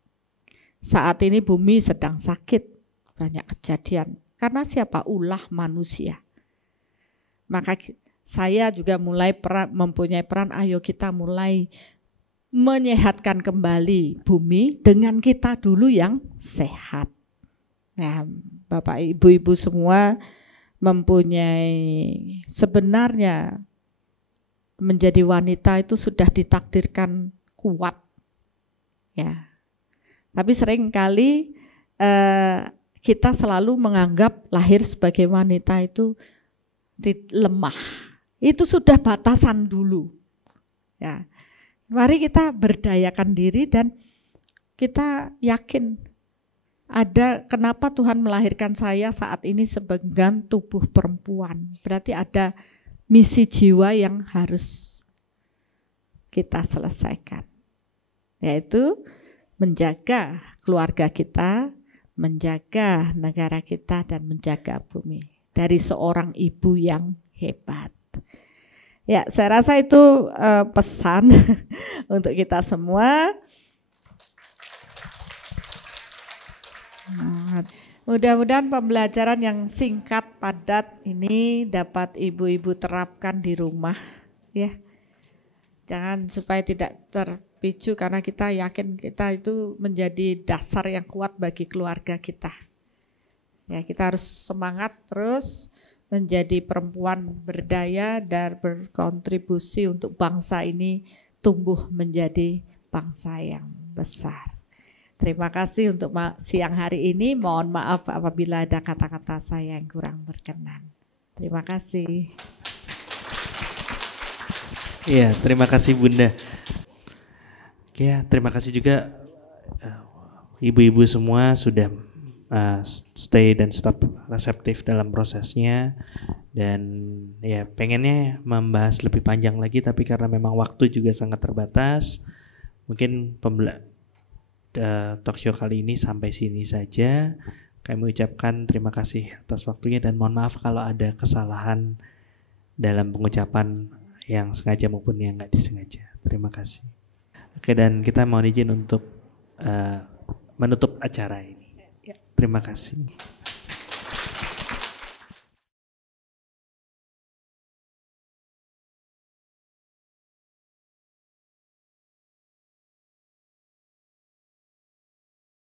Saat ini bumi sedang sakit, banyak kejadian. Karena siapa? Ulah manusia. Maka saya juga mulai mempunyai peran, ayo kita mulai menyehatkan kembali bumi dengan kita dulu yang sehat. Nah, Bapak Ibu-ibu semua mempunyai, sebenarnya menjadi wanita itu sudah ditakdirkan kuat. Ya. Tapi seringkali kita selalu menganggap lahir sebagai wanita itu lemah. Itu sudah batasan dulu. Ya. Mari kita berdayakan diri dan kita yakin ada kenapa Tuhan melahirkan saya saat ini sebagai tubuh perempuan. Berarti ada misi jiwa yang harus kita selesaikan. Yaitu menjaga keluarga kita, menjaga negara kita, dan menjaga bumi. Dari seorang ibu yang hebat. Ya, saya rasa itu pesan untuk kita semua. Mudah-mudahan pembelajaran yang singkat, padat ini dapat ibu-ibu terapkan di rumah. Ya, jangan supaya tidak terpicu, karena kita yakin kita itu menjadi dasar yang kuat bagi keluarga kita. Ya, kita harus semangat terus menjadi perempuan berdaya dan berkontribusi untuk bangsa ini tumbuh menjadi bangsa yang besar. Terima kasih untuk siang hari ini. Mohon maaf apabila ada kata-kata saya yang kurang berkenan. Terima kasih. Iya, terima kasih Bunda. Ya, terima kasih juga ibu-ibu semua sudah stay dan tetap reseptif dalam prosesnya. Dan ya pengennya membahas lebih panjang lagi, tapi karena memang waktu juga sangat terbatas, mungkin talk show kali ini sampai sini saja. Kami ucapkan terima kasih atas waktunya dan mohon maaf kalau ada kesalahan dalam pengucapan yang sengaja maupun yang nggak disengaja. Terima kasih. Oke, dan kita mohon izin untuk menutup acara ini. Terima kasih.